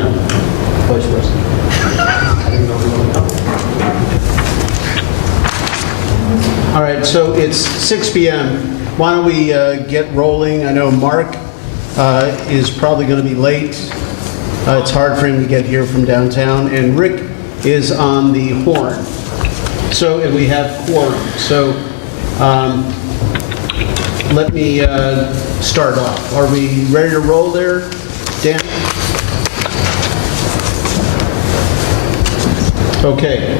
Vice President. All right, so it's 6 p.m. Why don't we get rolling? I know Mark is probably going to be late. It's hard for him to get here from downtown, and Rick is on the horn. So, and we have quorum. So, let me start off. Are we ready to roll there, Dan? Okay.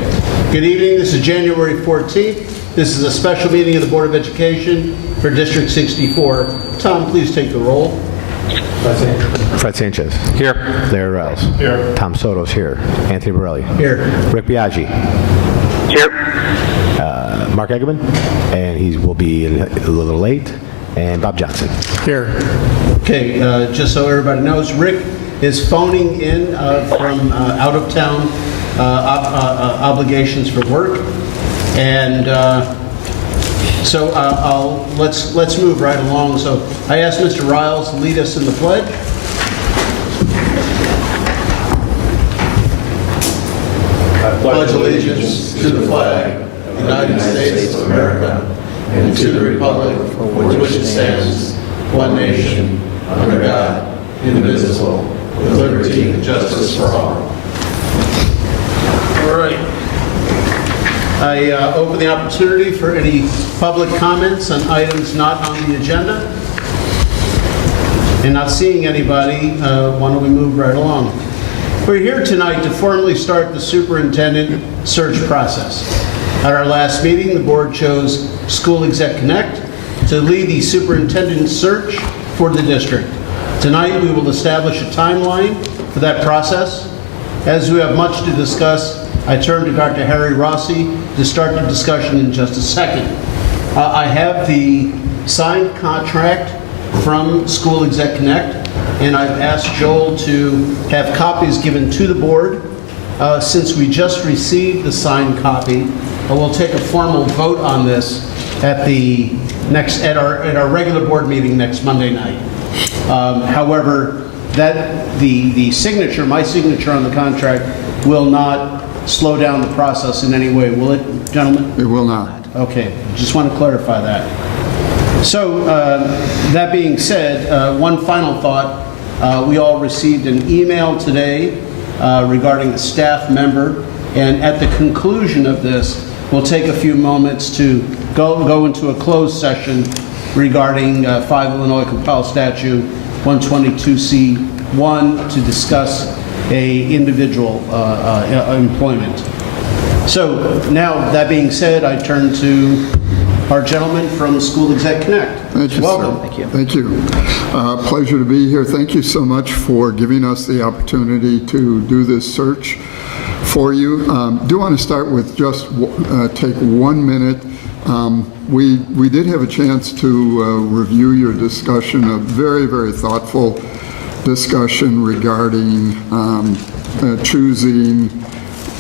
Good evening. This is January 14th. This is a special meeting of the Board of Education for District 64. Tom, please take the roll. Fred Sanchez. Here. Larry Riles. Here. Tom Soto's here. Anthony Borelli. Here. Rick Biaggi. Here. Mark Eggerman, and he will be a little late. And Bob Johnson. Here. Okay, just so everybody knows, Rick is phoning in from out of town obligations for work. And so let's move right along. So I asked Mr. Riles to lead us in the pledge. I pledge allegiance to the flag of the United States of America and to the republic for which it stands, one nation, under God, indivisible, with liberty and justice for all. All right. I open the opportunity for any public comments on items not on the agenda. And not seeing anybody, why don't we move right along? We're here tonight to formally start the superintendent search process. At our last meeting, the board chose School Exec Connect to lead the superintendent search for the district. Tonight, we will establish a timeline for that process. As we have much to discuss, I turn to Dr. Harry Rossi to start the discussion in just a second. I have the signed contract from School Exec Connect, and I've asked Joel to have copies given to the board. Since we just received the signed copy, we'll take a formal vote on this at our regular board meeting next Monday night. However, the signature, my signature on the contract, will not slow down the process in any way, will it, gentlemen? It will not. Okay, just want to clarify that. So, that being said, one final thought. We all received an email today regarding a staff member, and at the conclusion of this, we'll take a few moments to go into a closed session regarding 5 Illinois Compiled Statute 122C1 to discuss a individual employment. So now, that being said, I turn to our gentleman from School Exec Connect. Thank you, Welcome. sir. Thank you. Pleasure to be here. Thank you so much for giving us the opportunity to do this search for you. Do want to start with just take 1 minute. We did have a chance to review your discussion, a very, very thoughtful discussion regarding choosing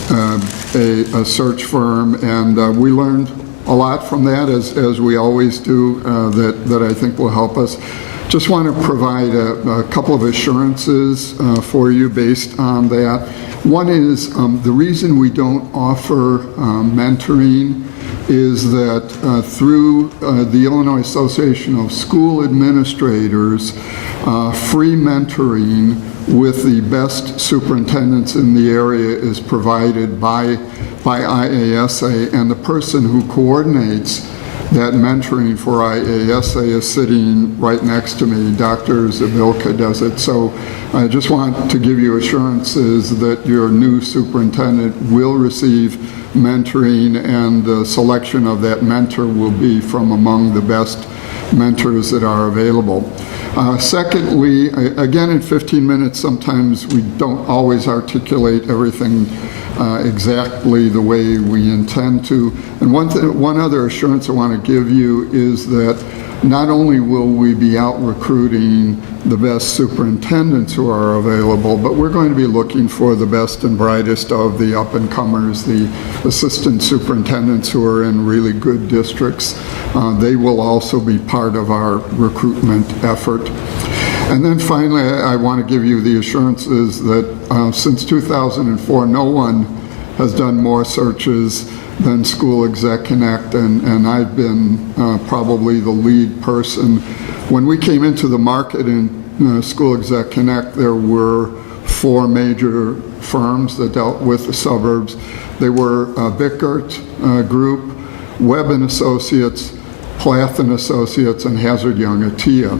a search firm, and we learned a lot from that, as we always do, that I think will help us. Just want to provide a couple of assurances for you based on that. One is the reason we don't offer mentoring is that through the Illinois Association of School Administrators, free mentoring with the best superintendents in the area is provided by IASA, and the person who coordinates that mentoring for IASA is sitting right next to me. Dr. Zabilka does it. So I just want to give you assurances that your new superintendent will receive mentoring, and the selection of that mentor will be from among the best mentors that are available. Secondly, again, in 15 minutes, sometimes we don't always articulate everything exactly the way we intend to. And one other assurance I want to give you is that not only will we be out recruiting the best superintendents who are available, but we're going to be looking for the best and brightest of the up-and-comers, the assistant superintendents who are in really good districts. They will also be part of our recruitment effort. And then finally, I want to give you the assurances that since 2004, no one has done more searches than School Exec Connect, and I've been probably the lead person. When we came into the market in School Exec Connect, there were 4 major firms that dealt with the suburbs. They were Bickert Group, Webb and Associates, Plath and Associates, and Hazard Young Atia.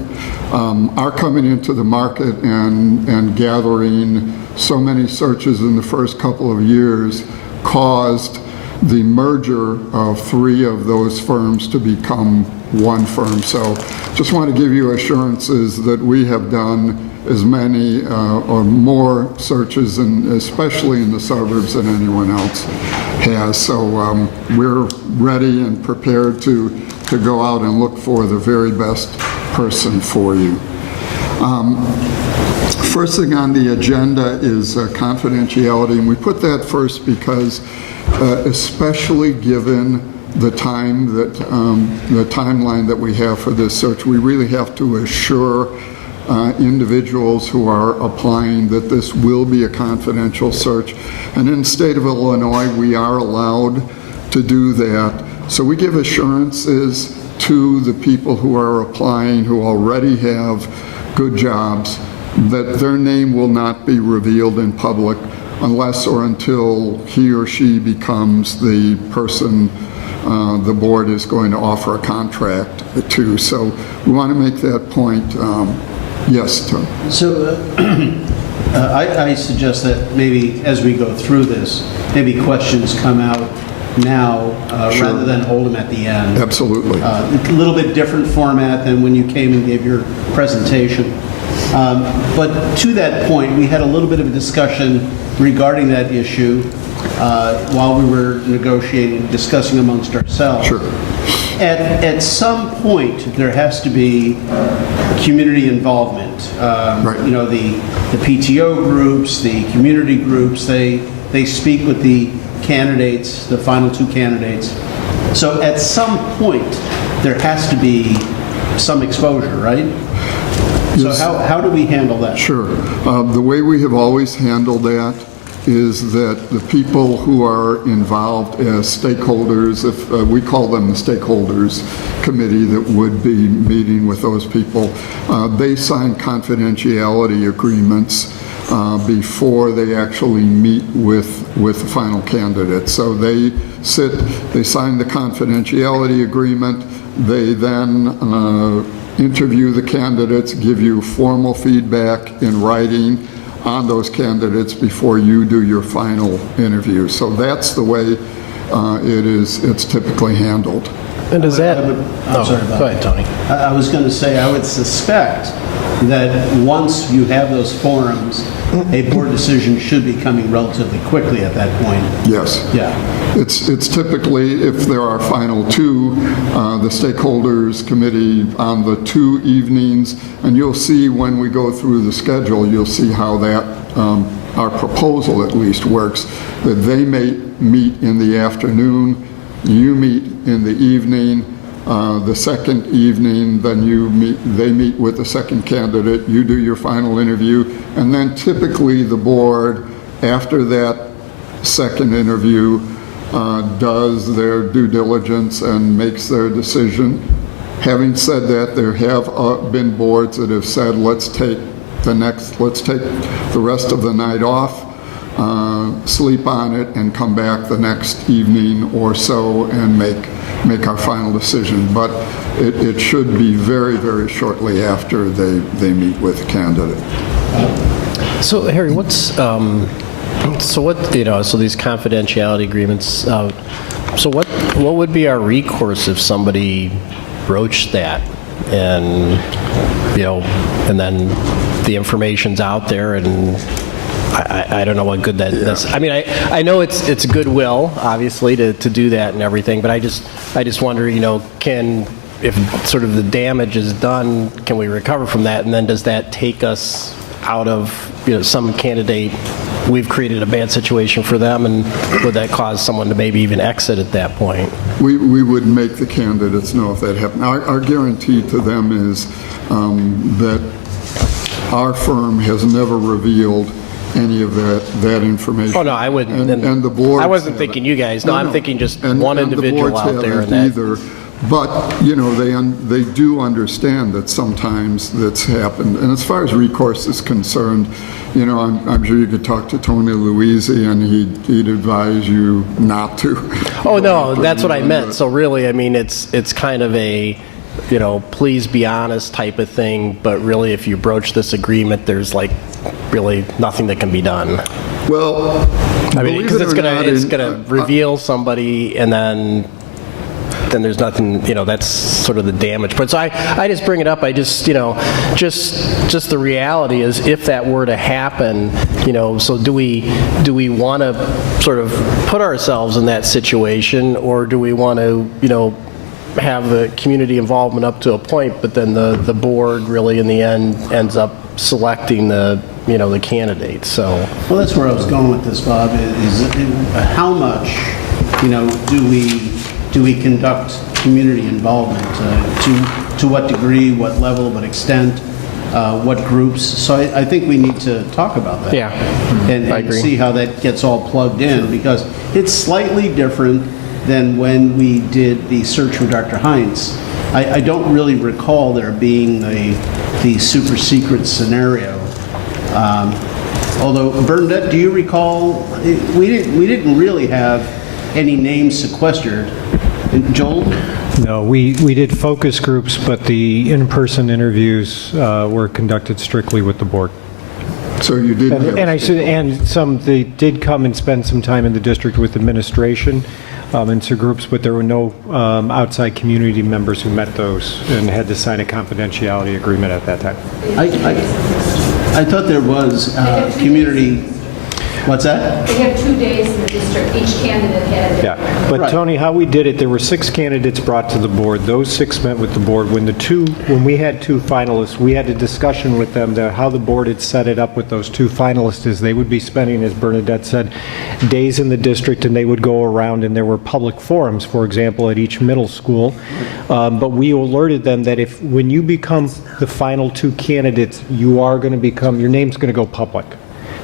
Our coming into the market and gathering so many searches in the first couple of years caused the merger of 3 of those firms to become one firm. So just want to give you assurances that we have done as many or more searches, and especially in the suburbs, than anyone else has. So we're ready and prepared to go out and look for the very best person for you. First thing on the agenda is confidentiality, and we put that first because especially given the timeline that we have for this search, we really have to assure individuals who are applying that this will be a confidential search. And in the state of Illinois, we are allowed to do that. So we give assurances to the people who are applying, who already have good jobs, that their name will not be revealed in public unless or until he or she becomes the person the board is going to offer a contract to. So we want to make that point. Yes, Tom. So I suggest that maybe as we go through this, maybe questions come out now Sure. rather than hold them at the end. Absolutely. A little bit different format than when you came and gave your presentation. But to that point, we had a little bit of a discussion regarding that issue while we were discussing amongst ourselves. Sure. At some point, there has to be community involvement. Right. You know, the PTO groups, the community groups, they speak with the candidates, the final 2 candidates. So at some point, there has to be some exposure, right? Yes. So how do we handle that? Sure. The way we have always handled that is that the people who are involved as stakeholders, if we call them the stakeholders committee that would be meeting with those people, they sign confidentiality agreements before they actually meet with the final candidate. So they sign the confidentiality agreement, they then interview the candidates, give you formal feedback in writing on those candidates before you do your final interview. So that's the way it's typically handled. And does that... I'm sorry about go ahead, Tony. I was going to say, I would suspect that once you have those forums, a board decision should be coming relatively quickly at that point. Yes. Yeah. It's typically, if there are final 2, the stakeholders committee on the 2 evenings, and you'll see when we go through the schedule, you'll see how that, our proposal at least works, that they may meet in the afternoon, you meet in the evening, the second evening, then they meet with the second candidate, you do your final interview, and then typically the board, after that second interview, does their due diligence and makes their decision. Having said that, there have been boards that have said, let's take the rest of the night off, sleep on it, and come back the next evening or so and make our final decision. But it should be very, very shortly after they meet with the candidate. So Harry, so these confidentiality agreements, so what would be our recourse if somebody broached that and then the information's out there and I don't know what good that is. I mean, I know it's goodwill, obviously, to do that and everything, but I just wonder, if sort of the damage is done, can we recover from that? And then does that take us out of, some candidate, we've created a bad situation for them, and would that cause someone to maybe even exit at that point? We would make the candidates know if that happened. Our guarantee to them is that our firm has never revealed any of that information. Oh, no, I wouldn't. And the board. I wasn't thinking you guys. No, I'm thinking just one individual out there. And the boards haven't either. But, you know, they do understand that sometimes that's happened. And as far as recourse is concerned, you know, I'm sure you could talk to Tony Luisi and he'd advise you not to. Oh, no, that's what I meant. So really, I mean, it's kind of a, you know, please be honest type of thing. But really, if you broach this agreement, there's like really nothing that can be done. Well, I mean, because it's gonna reveal somebody, and then there's nothing, you know, that's sort of the damage. But so I just bring it up. I just, you know, just the reality is, if that were to happen, you know, so do we want to sort of put ourselves in that situation, or do we want to, you know, have the community involvement up to a point, but then the board really in the end ends up selecting the, you know, the candidates. So Well, that's where I was going with this, Bob, is how much, you know, do we conduct community involvement? To what degree, what level, what extent, what groups? So I think we need to talk about that. Yeah, And I agree. see how that gets all plugged in, because it's slightly different than when we did the search for Dr. Heinz. I don't really recall there being the super secret scenario. Although, Bernadette, do you recall, we didn't really have any names sequestered. Joel? No, we did focus groups, but the in-person interviews were conducted strictly with the board. so you did have. And some, they did come and spend some time in the district with administration into groups, but there were no outside community members who met those and had to sign a confidentiality agreement at that time. I thought there was community, what's that? They had 2 days in the district, each candidate had a Yeah, but Right. Tony, how we did it, there were 6 candidates brought to the board. Those 6 met with the board. When we had 2 finalists, we had a discussion with them that how the board had set it up with those 2 finalists is they would be spending, as Bernadette said, days in the district, and they would go around, and there were public forums, for example, at each middle school. But we alerted them that when you become the final 2 candidates, your name's going to go public.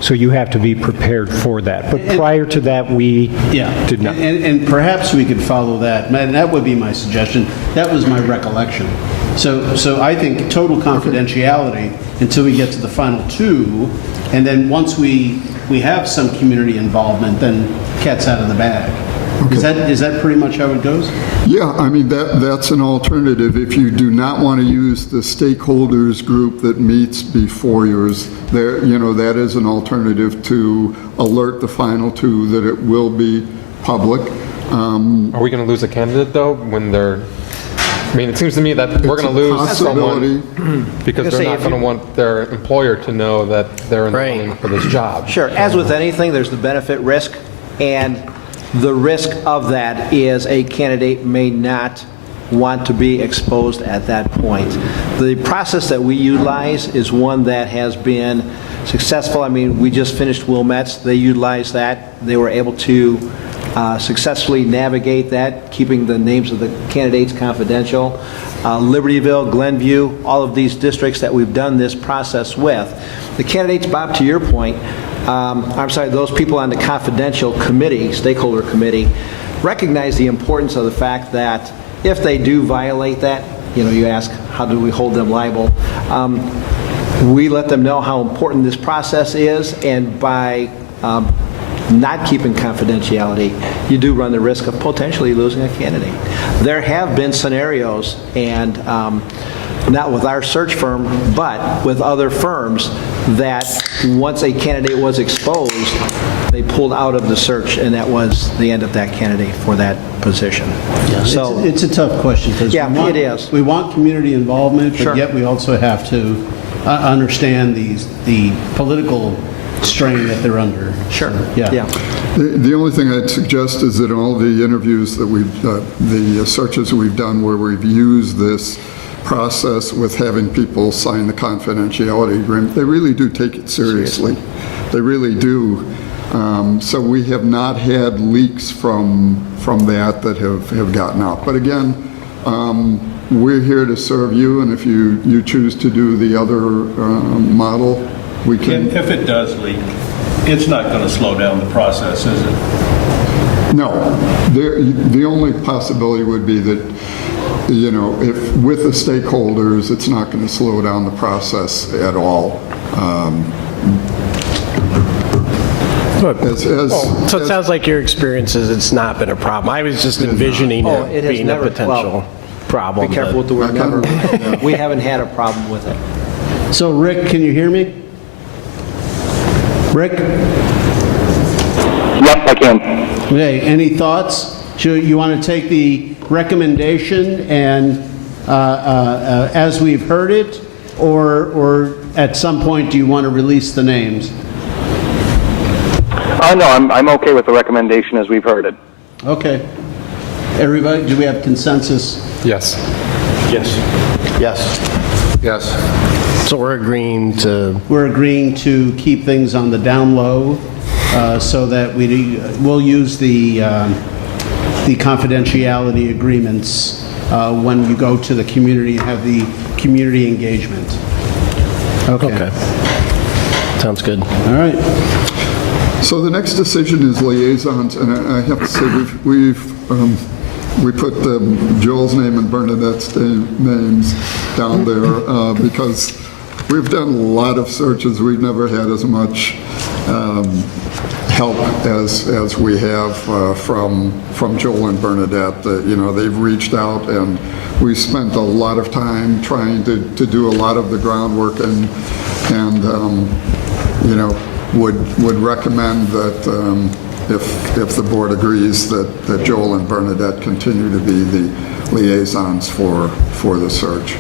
So you have to be prepared for that. But prior to that, we did not. And perhaps we could follow that. And that would be my suggestion. That was my recollection. So I think total confidentiality until we get to the final 2, and then once we have some community involvement, then cat's out of the bag. Is that pretty much how it goes? Yeah, I mean, that's an alternative. If you do not want to use the stakeholders group that meets before yours, there, you know, that is an alternative to alert the final 2 that it will be public. Are we going to lose a candidate, though, when they're... I mean, it seems to me that we're going to lose someone because they're not going to want their employer to know that they're in the running for this job. Sure. As with anything, there's the benefit risk, and the risk of that is a candidate may not want to be exposed at that point. The process that we utilize is one that has been successful. I mean, we just finished Wilmette's. They utilized that. They were able to successfully navigate that, keeping the names of the candidates confidential. Libertyville, Glenview, all of these districts that we've done this process with. The candidates, Bob, to your point, those people on the confidential committee, stakeholder committee, recognize the importance of the fact that if they do violate that, you know, you ask, how do we hold them liable? We let them know how important this process is, and by not keeping confidentiality, you do run the risk of potentially losing a candidate. There have been scenarios, and not with our search firm, but with other firms, that once a candidate was exposed, they pulled out of the search, and that was the end of that candidate for that position. So It's a tough question, because it is. We want community involvement, but Sure. yet we also have to understand the political strain that they're under. Sure. Yeah. The only thing I'd suggest is that all the interviews that the searches we've done where we've used this process with having people sign the confidentiality agreement, they really do take it seriously. They really do. So we have not had leaks from that have gotten out. But again, we're here to serve you, and if you choose to do the other model, we can. If it does leak, it's not going to slow down the process, is it? No. The only possibility would be that, if with the stakeholders, it's not going to slow down the process at all. So it sounds like your experience is it's not been a problem. I was just envisioning it it has being never- a potential problem. Be careful with the word never. We haven't had a problem with it. So Rick, can you hear me? Rick? Yep, I can. Okay, any thoughts? You want to take the recommendation and, as we've heard it, or at some point do you want to release the names? No, I'm okay with the recommendation as we've heard it. Okay. Everybody, do we have consensus? Yes. Yes. Yes. So we're agreeing to, We're agreeing to keep things on the down low so that we'll use the confidentiality agreements when you go to the community and have the community engagement. okay. Sounds good. All right. So the next decision is liaisons, and I have to say we put Joel's name and Bernadette's names down there because we've done a lot of searches. We've never had as much help as we have from Joel and Bernadette. They've reached out, and we spent a lot of time trying to do a lot of the groundwork and would recommend that if the board agrees that Joel and Bernadette continue to be the liaisons for the search.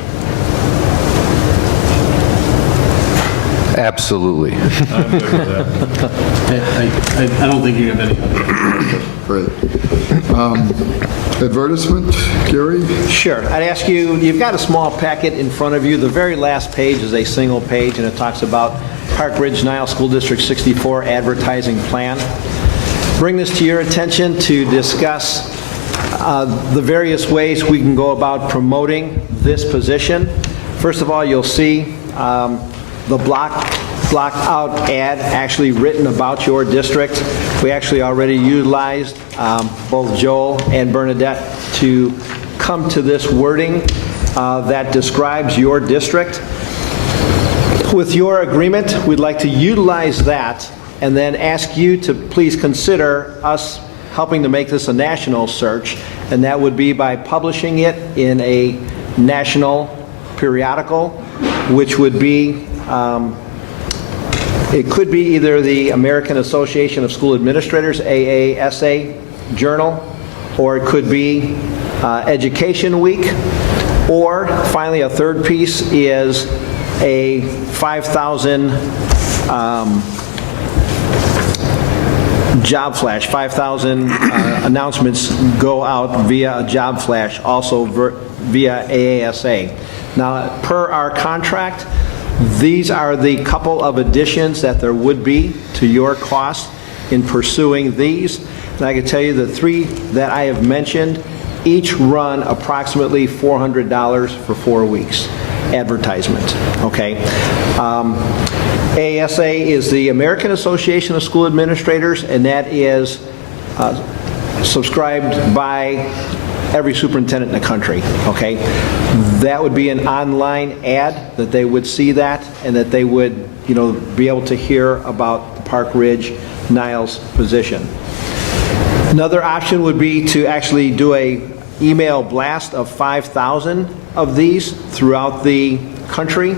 Absolutely. I'm good with that. I don't think you have any other. Great. Advertisement, Gary? Sure. I'd ask you, you've got a small packet in front of you. The very last page is a single page, and it talks about Park Ridge-Niles School District 64 advertising plan. Bring this to your attention to discuss the various ways we can go about promoting this position. First of all, you'll see the blocked out ad actually written about your district. We actually already utilized both Joel and Bernadette to come to this wording that describes your district. With your agreement, we'd like to utilize that and then ask you to please consider us helping to make this a national search, and that would be by publishing it in a national periodical, which would be, it could be either the American Association of School Administrators, AASA journal, or it could be Education Week, or finally a third piece is a 5,000 job flash. 5,000 announcements go out via a job flash, also via AASA. Now, per our contract, these are the couple of additions that there would be to your cost in pursuing these. And I can tell you the three that I have mentioned each run approximately $400 for 4 weeks advertisement, okay? ASA is the American Association of School Administrators, and that is subscribed by every superintendent in the country, okay? That would be an online ad that they would see that, and that they would, be able to hear about the Park Ridge-Niles position. Another option would be to actually do a email blast of 5,000 of these throughout the country.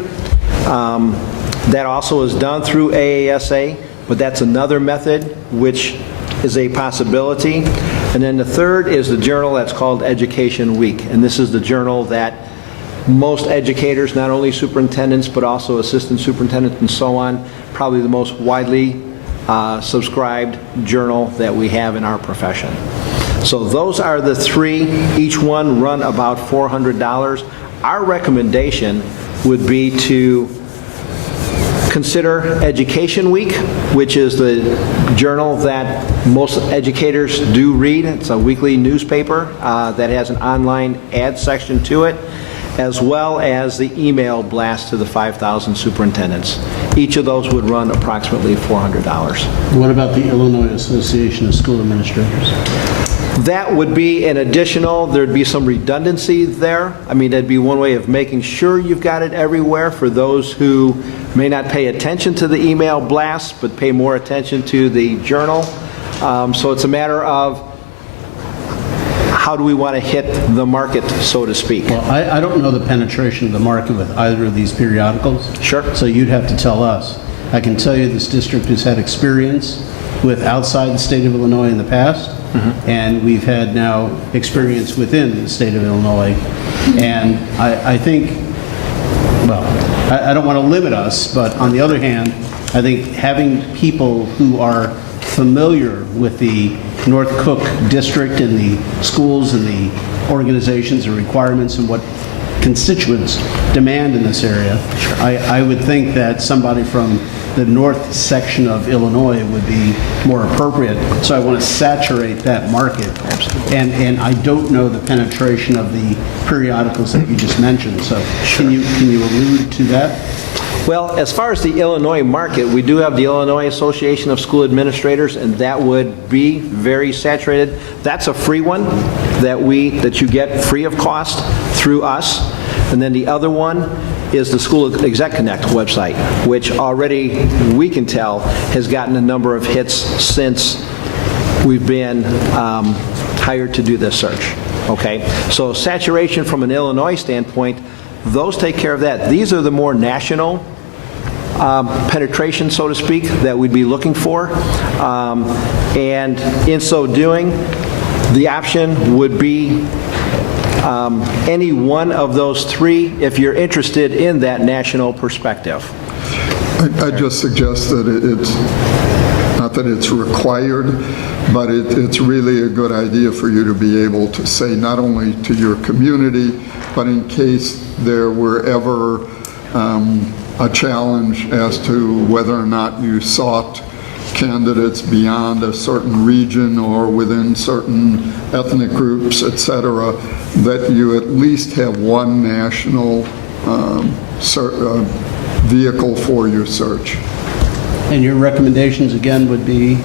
That also is done through AASA, but that's another method which is a possibility. And then the third is the journal that's called Education Week, and this is the journal that most educators, not only superintendents, but also assistant superintendents and so on, probably the most widely subscribed journal that we have in our profession. So those are the three. Each one run about $400. Our recommendation would be to consider Education Week, which is the journal that most educators do read. It's a weekly newspaper that has an online ad section to it. as well as the email blast to the 5,000 superintendents. Each of those would run approximately $400. What about the Illinois Association of School Administrators? That would be an additional, there'd be some redundancy there. I mean, that'd be one way of making sure you've got it everywhere for those who may not pay attention to the email blast, but pay more attention to the journal. So it's a matter of how do we want to hit the market, so to speak. Well, I don't know the penetration of the market with either of these periodicals. Sure. So you'd have to tell us. I can tell you this district has had experience with outside the state of Illinois in the past, and we've had now experience within the state of Illinois. And I think, well, I don't want to limit us, but on the other hand, I think having people who are familiar with the North Cook district and the schools and the organizations and requirements and what constituents demand in this area, I would think that somebody from the north section of Illinois would be more appropriate. So I want to saturate that market. Absolutely. And I don't know the penetration of the periodicals that you just mentioned. So can you allude to that? Well, as far as the Illinois market, we do have the Illinois Association of School Administrators, and that would be very saturated. That's a free one that you get free of cost through us. And then the other one is the School Exec Connect website, which already we can tell has gotten a number of hits since we've been hired to do this search. Okay, so saturation from an Illinois standpoint, those take care of that. These are the more national penetration, so to speak, that we'd be looking for. And in so doing, the option would be any one of those three if you're interested in that national perspective. I just suggest that it's, not that it's required, but it's really a good idea for you to be able to say not only to your community, but in case there were ever a challenge as to whether or not you sought candidates beyond a certain region or within certain ethnic groups, et cetera, that you at least have one national vehicle for your search. And your recommendations again would be?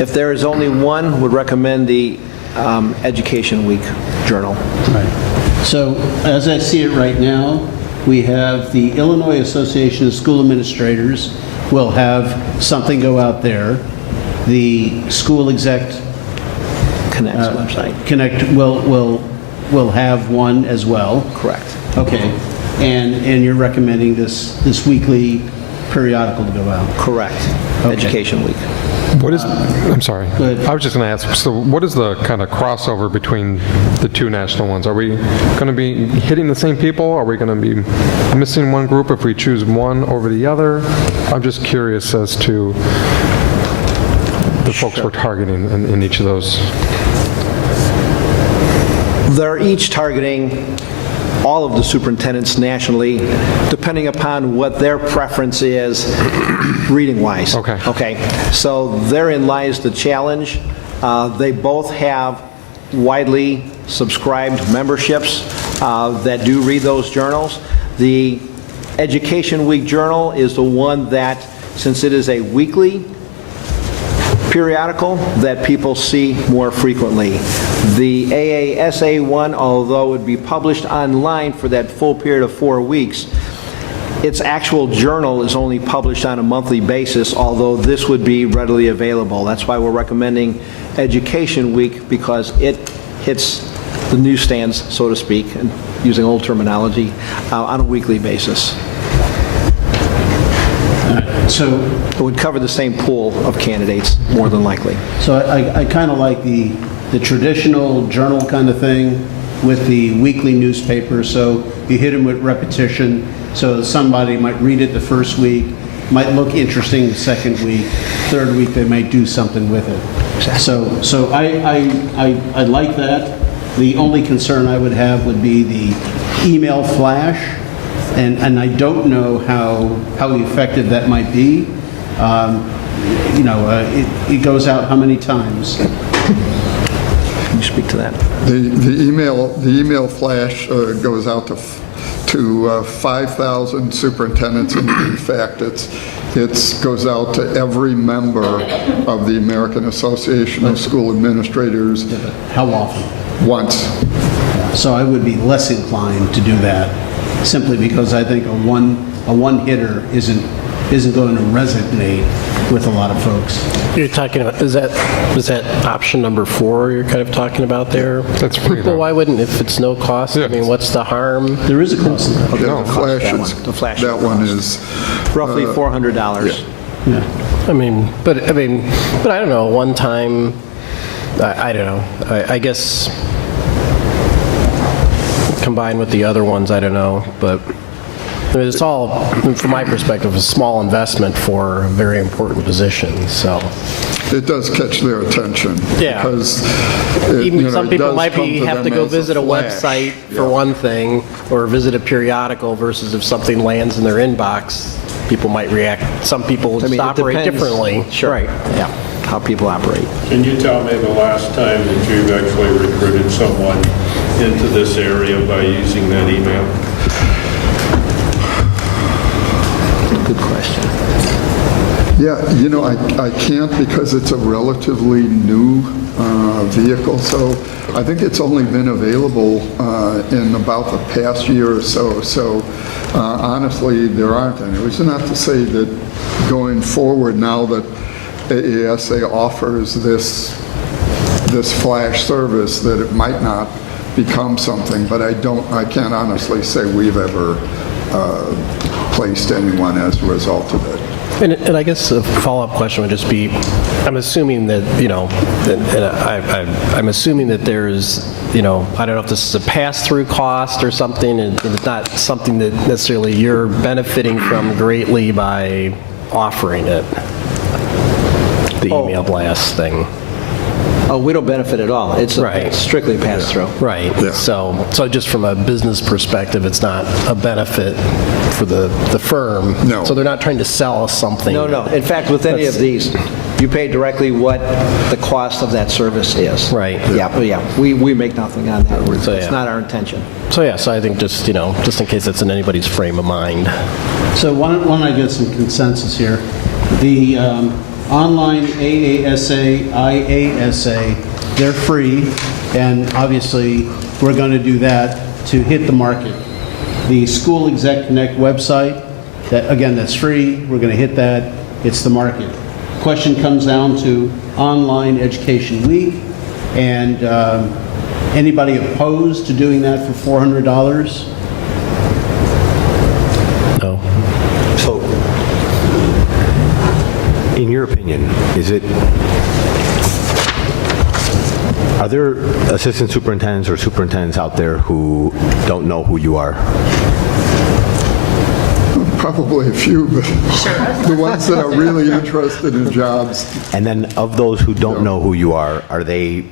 If there is only one, would recommend the Education Week Journal. Right. So as I see it right now, we have the Illinois Association of School Administrators will have something go out there. The School Exec Connect website. Connect will have one as well. Correct. Okay. And you're recommending this weekly periodical to go out? Correct. Okay. Education Week. What is, I'm sorry. Go ahead. I was just going to ask, so what is the kind of crossover between the two national ones? Are we going to be hitting the same people? Are we going to be missing one group if we choose one over the other? I'm just curious as to the folks we're targeting in each of those. They're each targeting all of the superintendents nationally, depending upon what their preference is reading-wise. Okay. Okay. So therein lies the challenge. They both have widely subscribed memberships that do read those journals. The Education Week Journal is the one that, since it is a weekly periodical, that people see more frequently. The AASA one, although it would be published online for that full period of 4 weeks, its actual journal is only published on a monthly basis, although this would be readily available. That's why we're recommending Education Week, because it hits the newsstands, so to speak, and using old terminology, on a weekly basis. So it would cover the same pool of candidates, more than likely. So I kind of like the traditional journal kind of thing with the weekly newspaper. So you hit them with repetition. So somebody might read it the first week, might look interesting the second week, third week they might do something with it. Exactly. So I like that. The only concern I would have would be the email flash. And I don't know how effective that might be. It goes out how many times? Can you speak to that? The email flash goes out to to 5,000 superintendents. In fact, it goes out to every member of the American Association of School Administrators How often? once. So I would be less inclined to do that, simply because I think a one-hitter isn't going to resonate with a lot of folks. You're talking about, is that option number 4 you're kind of talking about there? That's free, Well, though. why wouldn't, if it's no cost? I mean, what's the harm? There is a cost in that. Okay, No. the flashes, The flash that one is, Roughly $400. Yeah. I mean, but I don't know, one time, I don't know. I guess combined with the other ones, I don't know, but I mean, it's all, from my perspective, a small investment for a very important position, so. it does catch their attention. Yeah. Because Even some people does might come have them to go as visit a flash. website for Yeah. one thing, or visit a periodical versus if something lands in their inbox, people might react, some people I mean, just it operate depends. differently. Sure. Right. Yeah, how people operate. Can you tell me the last time that you've actually recruited someone into this area by using that email? Good question. Yeah, I can't because it's a relatively new vehicle, so I think it's only been available in about the past year or so. So honestly, there aren't any. Which is not to say that going forward now that AASA offers this flash service that it might not become something, but I can't honestly say we've ever placed anyone as a result of it. And I guess a follow-up question would just be, I'm assuming that, I'm assuming that there's, I don't know if this is a pass-through cost or something, and it's not something that necessarily you're benefiting from greatly by offering it, the email blast thing. Oh, we don't benefit at all. It's Right. strictly pass-through. Right. So just from a business perspective, it's not a benefit for the firm. No. So they're not trying to sell us something. No. In fact, with any of these, you pay directly what the cost of that service is. Right. Yeah. We make nothing on that. So, It's yeah. not our intention. So I think just in case it's in anybody's frame of mind. So why don't I get some consensus here? The online AASA, IASA, they're free, and obviously, we're going to do that to hit the market. The School Exec Connect website, that's free, we're going to hit that, it's the market. Question comes down to Online Education Week, and anybody opposed to doing that for $400? No. So, in your opinion, are there assistant superintendents or superintendents out there who don't know who you are? Probably a few, but the ones that are really interested in jobs, And then of those who don't know who you are they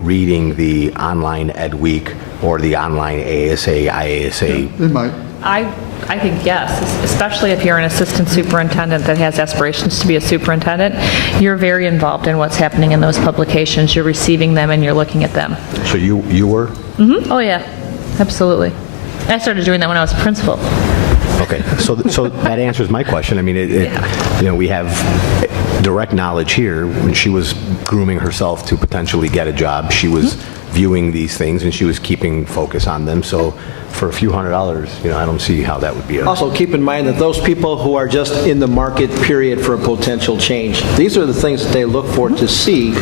reading the online Ed Week or the online ASA, IASA? they might. I think yes, especially if you're an assistant superintendent that has aspirations to be a superintendent. You're very involved in what's happening in those publications. You're receiving them and you're looking at them. So you were? Oh, yeah, absolutely. I started doing that when I was a principal. Okay, so that answers my question. I mean, we have direct knowledge here. When she was grooming herself to potentially get a job, she was viewing these things and she was keeping focus on them. So for a few $100s, I don't see how that would be. Also, keep in mind that those people who are just in the market period for a potential change, these are the things that they look for to see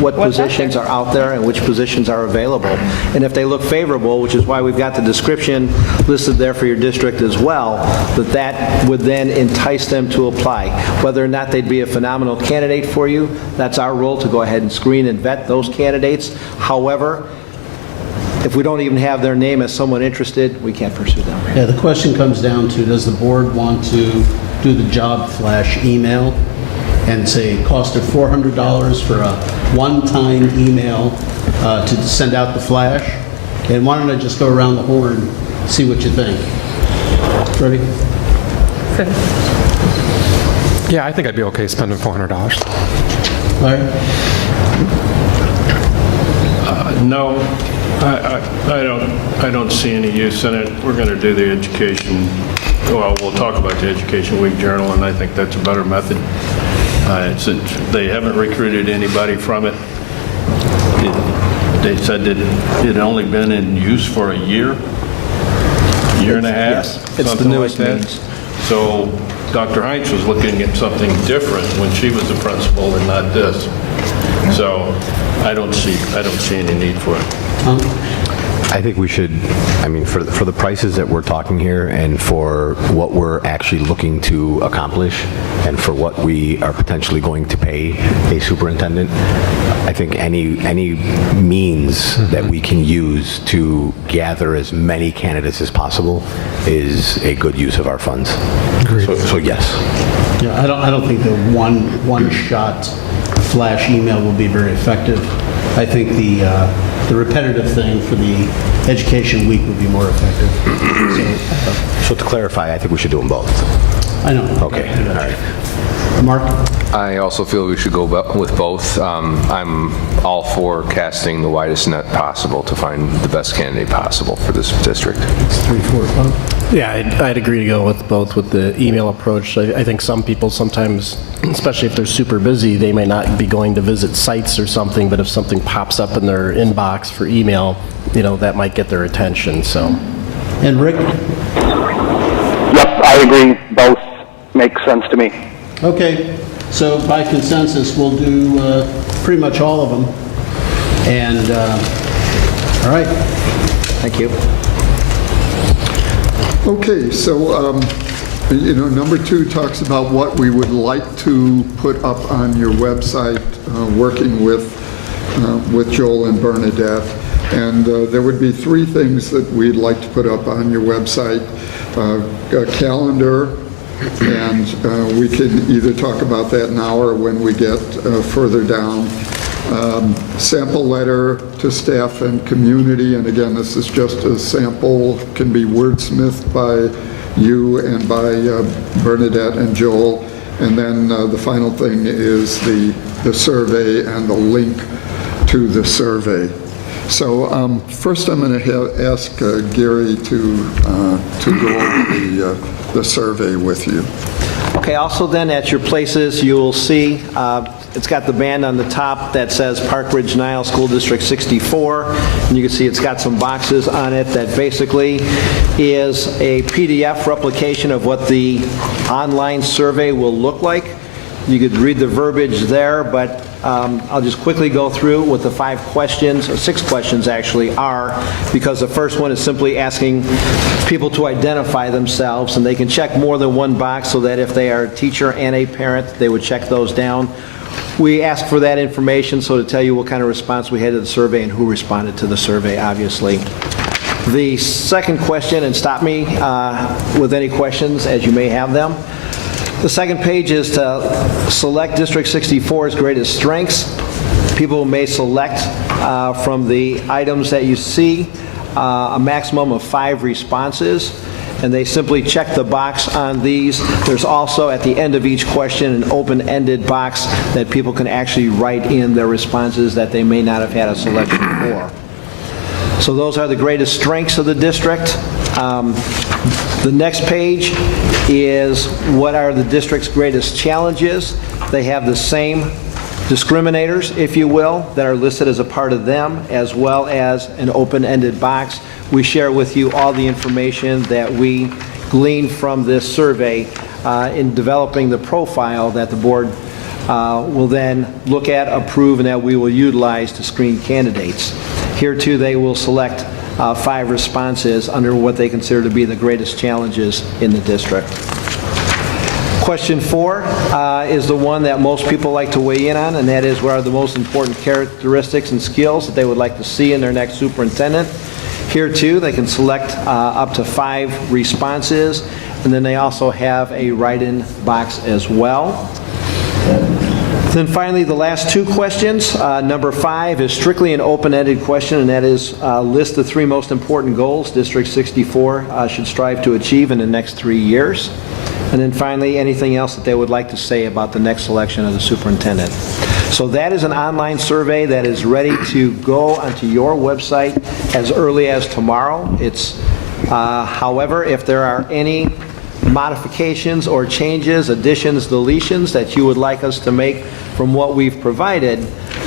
what positions are out there and which positions are available. And if they look favorable, which is why we've got the description listed there for your district as well, that would then entice them to apply. Whether or not they'd be a phenomenal candidate for you, that's our role to go ahead and screen and vet those candidates. However, if we don't even have their name as someone interested, we can't pursue them. Yeah, the question comes down to, does the board want to do the job flash email and say cost of $400 for a one-time email to send out the flash? And why don't I just go around the horn, see what you think? Ready? Yeah, I think I'd be okay spending $400. Larry? No, I don't see any use in it. We're going to do the education, well, we'll talk about the Education Week Journal, and I think that's a better method. Since they haven't recruited anybody from it, they said that it had only been in use for a year and a half, Yes, it's the something like newest that. means. So Dr. Heinz was looking at something different when she was a principal and not this. So I don't see any need for it. I think we should, I mean, for the prices that we're talking here and for what we're actually looking to accomplish and for what we are potentially going to pay a superintendent, I think any means that we can use to gather as many candidates as possible is a good use of our funds. So yes. Yeah, I don't think the one-shot flash email will be very effective. I think the repetitive thing for the Education Week would be more effective. So to clarify, I think we should do them both. I know. Okay, all right. Mark? I also feel we should go with both. I'm all for casting the widest net possible to find the best candidate possible for this district. It's 3, 4, 5. Yeah, I'd agree to go with both with the email approach. I think some people sometimes, especially if they're super busy, they may not be going to visit sites or something, but if something pops up in their inbox for email, that might get their attention, so. And Rick? Yep, I agree. Both make sense to me. Okay, so by consensus, we'll do pretty much all of them. And, all right. Thank you. Okay, so, number 2 talks about what we would like to put up on your website, working with Joel and Bernadette. And there would be 3 things that we'd like to put up on your website. A calendar, and we can either talk about that now or when we get further down. Sample letter to staff and community, and again, this is just a sample, can be wordsmithed by you and by Bernadette and Joel. And then the final thing is the survey and the link to the survey. So first I'm going to ask Gary to go over the survey with you. Okay, also then at your places, you'll see it's got the band on the top that says Park Ridge-Niles School District 64, and you can see it's got some boxes on it that basically is a PDF replication of what the online survey will look like. You could read the verbiage there, but I'll just quickly go through what the 5 questions, or 6 questions actually are, because the first one is simply asking people to identify themselves, and they can check more than one box so that if they are a teacher and a parent, they would check those down. We ask for that information, so to tell you what kind of response we had to the survey and who responded to the survey, obviously. The second question, and stop me with any questions as you may have them. The second page is to select District 64's greatest strengths. People may select from the items that you see a maximum of 5 responses, and they simply check the box on these. There's also at the end of each question an open-ended box that people can actually write in their responses that they may not have had a selection for. So those are the greatest strengths of the district. The next page is what are the district's greatest challenges. They have the same discriminators, if you will, that are listed as a part of them, as well as an open-ended box. We share with you all the information that we gleaned from this survey in developing the profile that the board will then look at, approve, and that we will utilize to screen candidates. Here too, they will select 5 responses under what they consider to be the greatest challenges in the district. Question 4 is the one that most people like to weigh in on, and that is what are the most important characteristics and skills that they would like to see in their next superintendent. Here too, they can select up to 5 responses, and then they also have a write-in box as well. Then finally, the last 2 questions. Number 5 is strictly an open-ended question, and that is list the 3 most important goals District 64 should strive to achieve in the next 3 years. And then finally, anything else that they would like to say about the next selection of the superintendent. So that is an online survey that is ready to go onto your website as early as tomorrow. However, if there are any modifications or changes, additions, deletions that you would like us to make from what we've provided,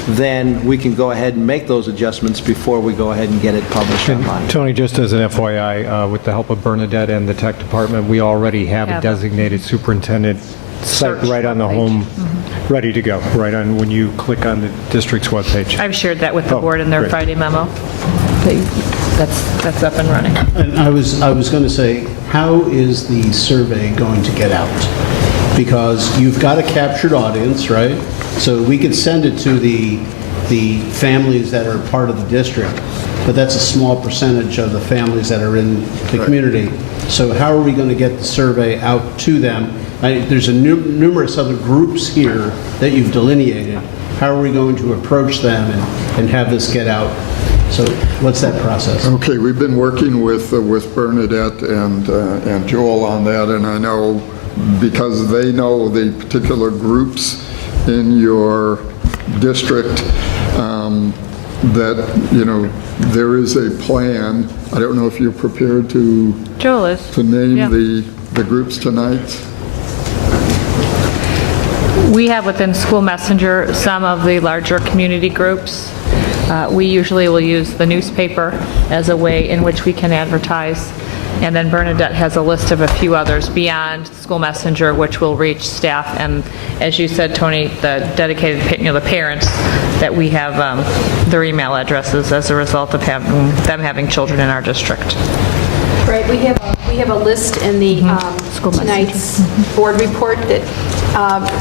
then we can go ahead and make those adjustments before we go ahead and get it published online. Tony, just as an FYI, with the help of Bernadette and the tech department, we already have a designated superintendent site right on the home, ready to go, right on when you click on the district's webpage. I've shared that with the board in their great. Friday memo. That's up and running. And I was going to say, how is the survey going to get out? Because you've got a captured audience, right? So we could send it to the families that are part of the district, but that's a small percentage of the families that are in the community. So how are we going to get the survey out to them? There's numerous other groups here that you've delineated. How are we going to approach them and have this get out? So what's that process? Okay, we've been working with Bernadette and Joel on that, and I know because they know the particular groups in your district that, you know, there is a plan. I don't know if you're prepared to Joel is. to name Yeah. the groups tonight. We have within School Messenger some of the larger community groups. We usually will use the newspaper as a way in which we can advertise. And then Bernadette has a list of a few others beyond School Messenger, which will reach staff. And as you said, Tony, the dedicated, the parents that we have their email addresses as a result of them having children in our district. Right, we have a list in the tonight's board report that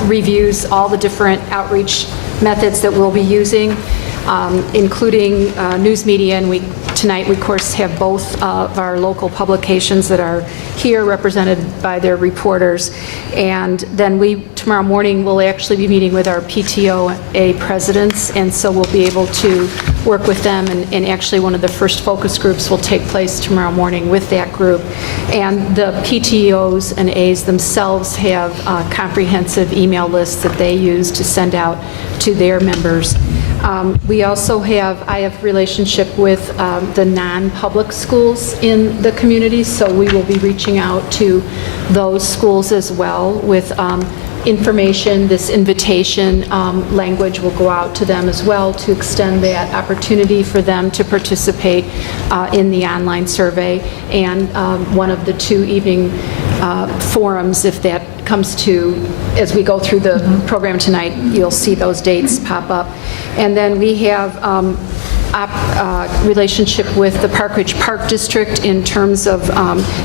reviews all the different outreach methods that we'll be using, including news media, and tonight we of course have both of our local publications that are here represented by their reporters, and then tomorrow morning we'll actually be meeting with our PTOA presidents, and so we'll be able to work with them, and actually one of the first focus groups will take place tomorrow morning with that group. And the PTOs and As themselves have comprehensive email lists that they use to send out to their members. We also I have relationship with the non-public schools in the community, so we will be reaching out to those schools as well with information. This invitation language will go out to them as well to extend that opportunity for them to participate in the online survey. And one of the 2 evening forums, if that comes to, as we go through the program tonight, you'll see those dates pop up. And then we have relationship with the Park Ridge Park District in terms of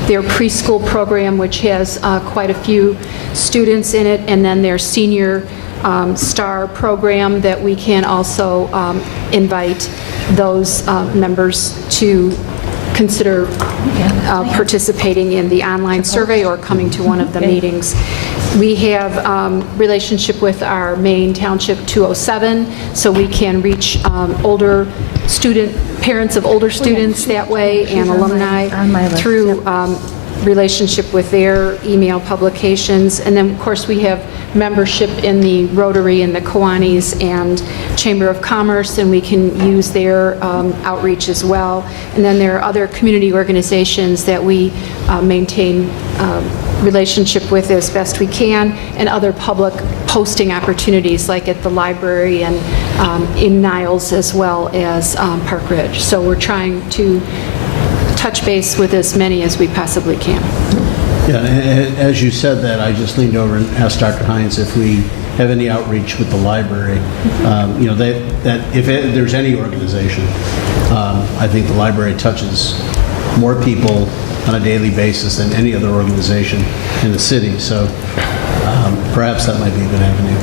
their preschool program, which has quite a few students in it, and then their senior STAR program that we can also invite those members to consider participating in the online survey or coming to one of the meetings. We have relationship with our main Township 207, so we can reach parents of older students that way, and alumni through relationship with their email publications. And then, of course, we have membership in the Rotary and the Kiwanis and Chamber of Commerce, and we can use their outreach as well. And then there are other community organizations that we maintain relationship with as best we can, and other public posting opportunities like at the library and in Niles as well as Park Ridge. So we're trying to touch base with as many as we possibly can. Yeah, as you said that, I just leaned over and asked Dr. Hines if we have any outreach with the library. You know, that if there's any organization, I think the library touches more people on a daily basis than any other organization in the city. So perhaps that might be a good avenue.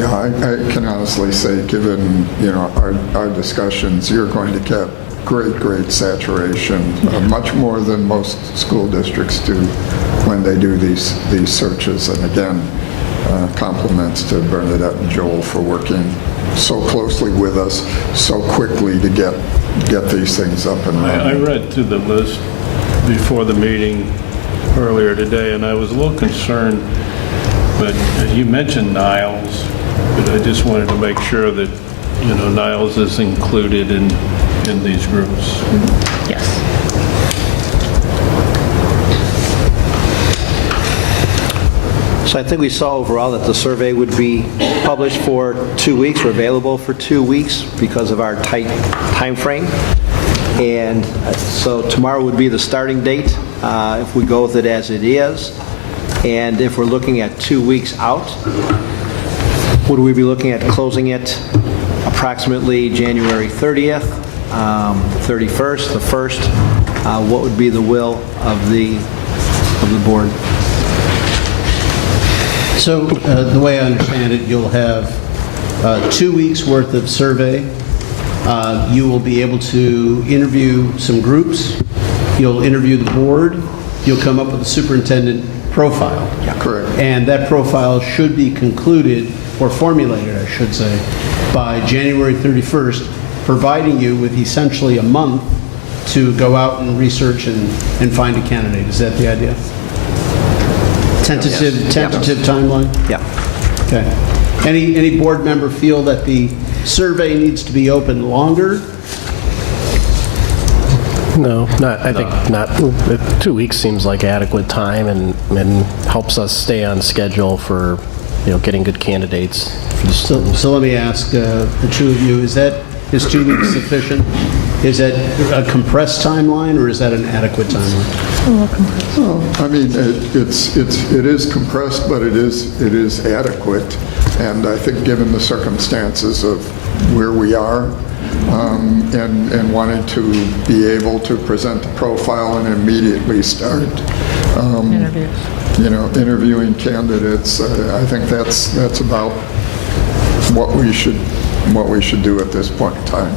Yeah, I can honestly say, given, you know, our discussions, you're going to get great saturation, much more than most school districts do when they do these searches. And again, compliments to Bernadette and Joel for working so closely with us so quickly to get these things up and running. I read through the list before the meeting earlier today, and I was a little concerned, but you mentioned Niles, but I just wanted to make sure that, Niles is included in these groups. Yes. So I think we saw overall that the survey would be published for 2 weeks, or available for 2 weeks because of our tight time frame. And so tomorrow would be the starting date, if we go with it as it is. And if we're looking at 2 weeks out, would we be looking at closing it approximately January 30th, 31st, the 1st? What would be the will of the board? So the way I understand it, you'll have 2 weeks' worth of survey. You will be able to interview some groups. You'll interview the board. You'll come up with a superintendent profile. Yeah, correct. And that profile should be concluded, or formulated, I should say, by January 31st, providing you with essentially a month to go out and research and find a candidate. Is that the idea? Tentative timeline? Yeah. Okay. Any board member feel that the survey needs to be open longer? No, not, I think not. 2 weeks seems like adequate time and helps us stay on schedule for, getting good candidates. So let me ask the two of you, is 2 weeks sufficient? Is that a compressed timeline, or is that an adequate timeline? Well, I mean, it is compressed, but it is adequate. And I think given the circumstances of where we are, and wanting to be able to present the profile and immediately start interviewing candidates, I think that's about what we should do at this point in time.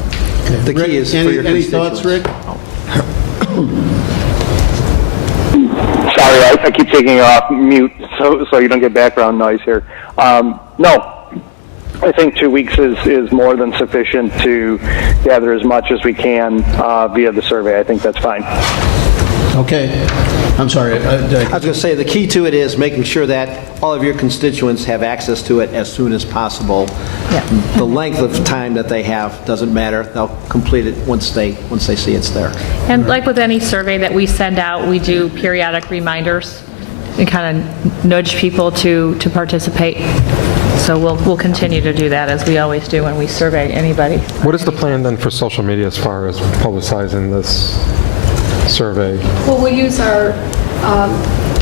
The key is for your Any thoughts, Rick? Sorry, I keep taking you off mute so you don't get background noise here. No, I think 2 weeks is more than sufficient to gather as much as we can via the survey. I think that's fine. Okay. I'm sorry. I was going to say, the key to it is making sure that all of your constituents have access to it as soon as possible. Yeah. The length of time that they have doesn't matter. They'll complete it once they see it's there. And like with any survey that we send out, we do periodic reminders and kind of nudge people to participate. So we'll continue to do that, as we always do when we survey anybody. What is the plan then for social media as far as publicizing this survey? Well, we'll use our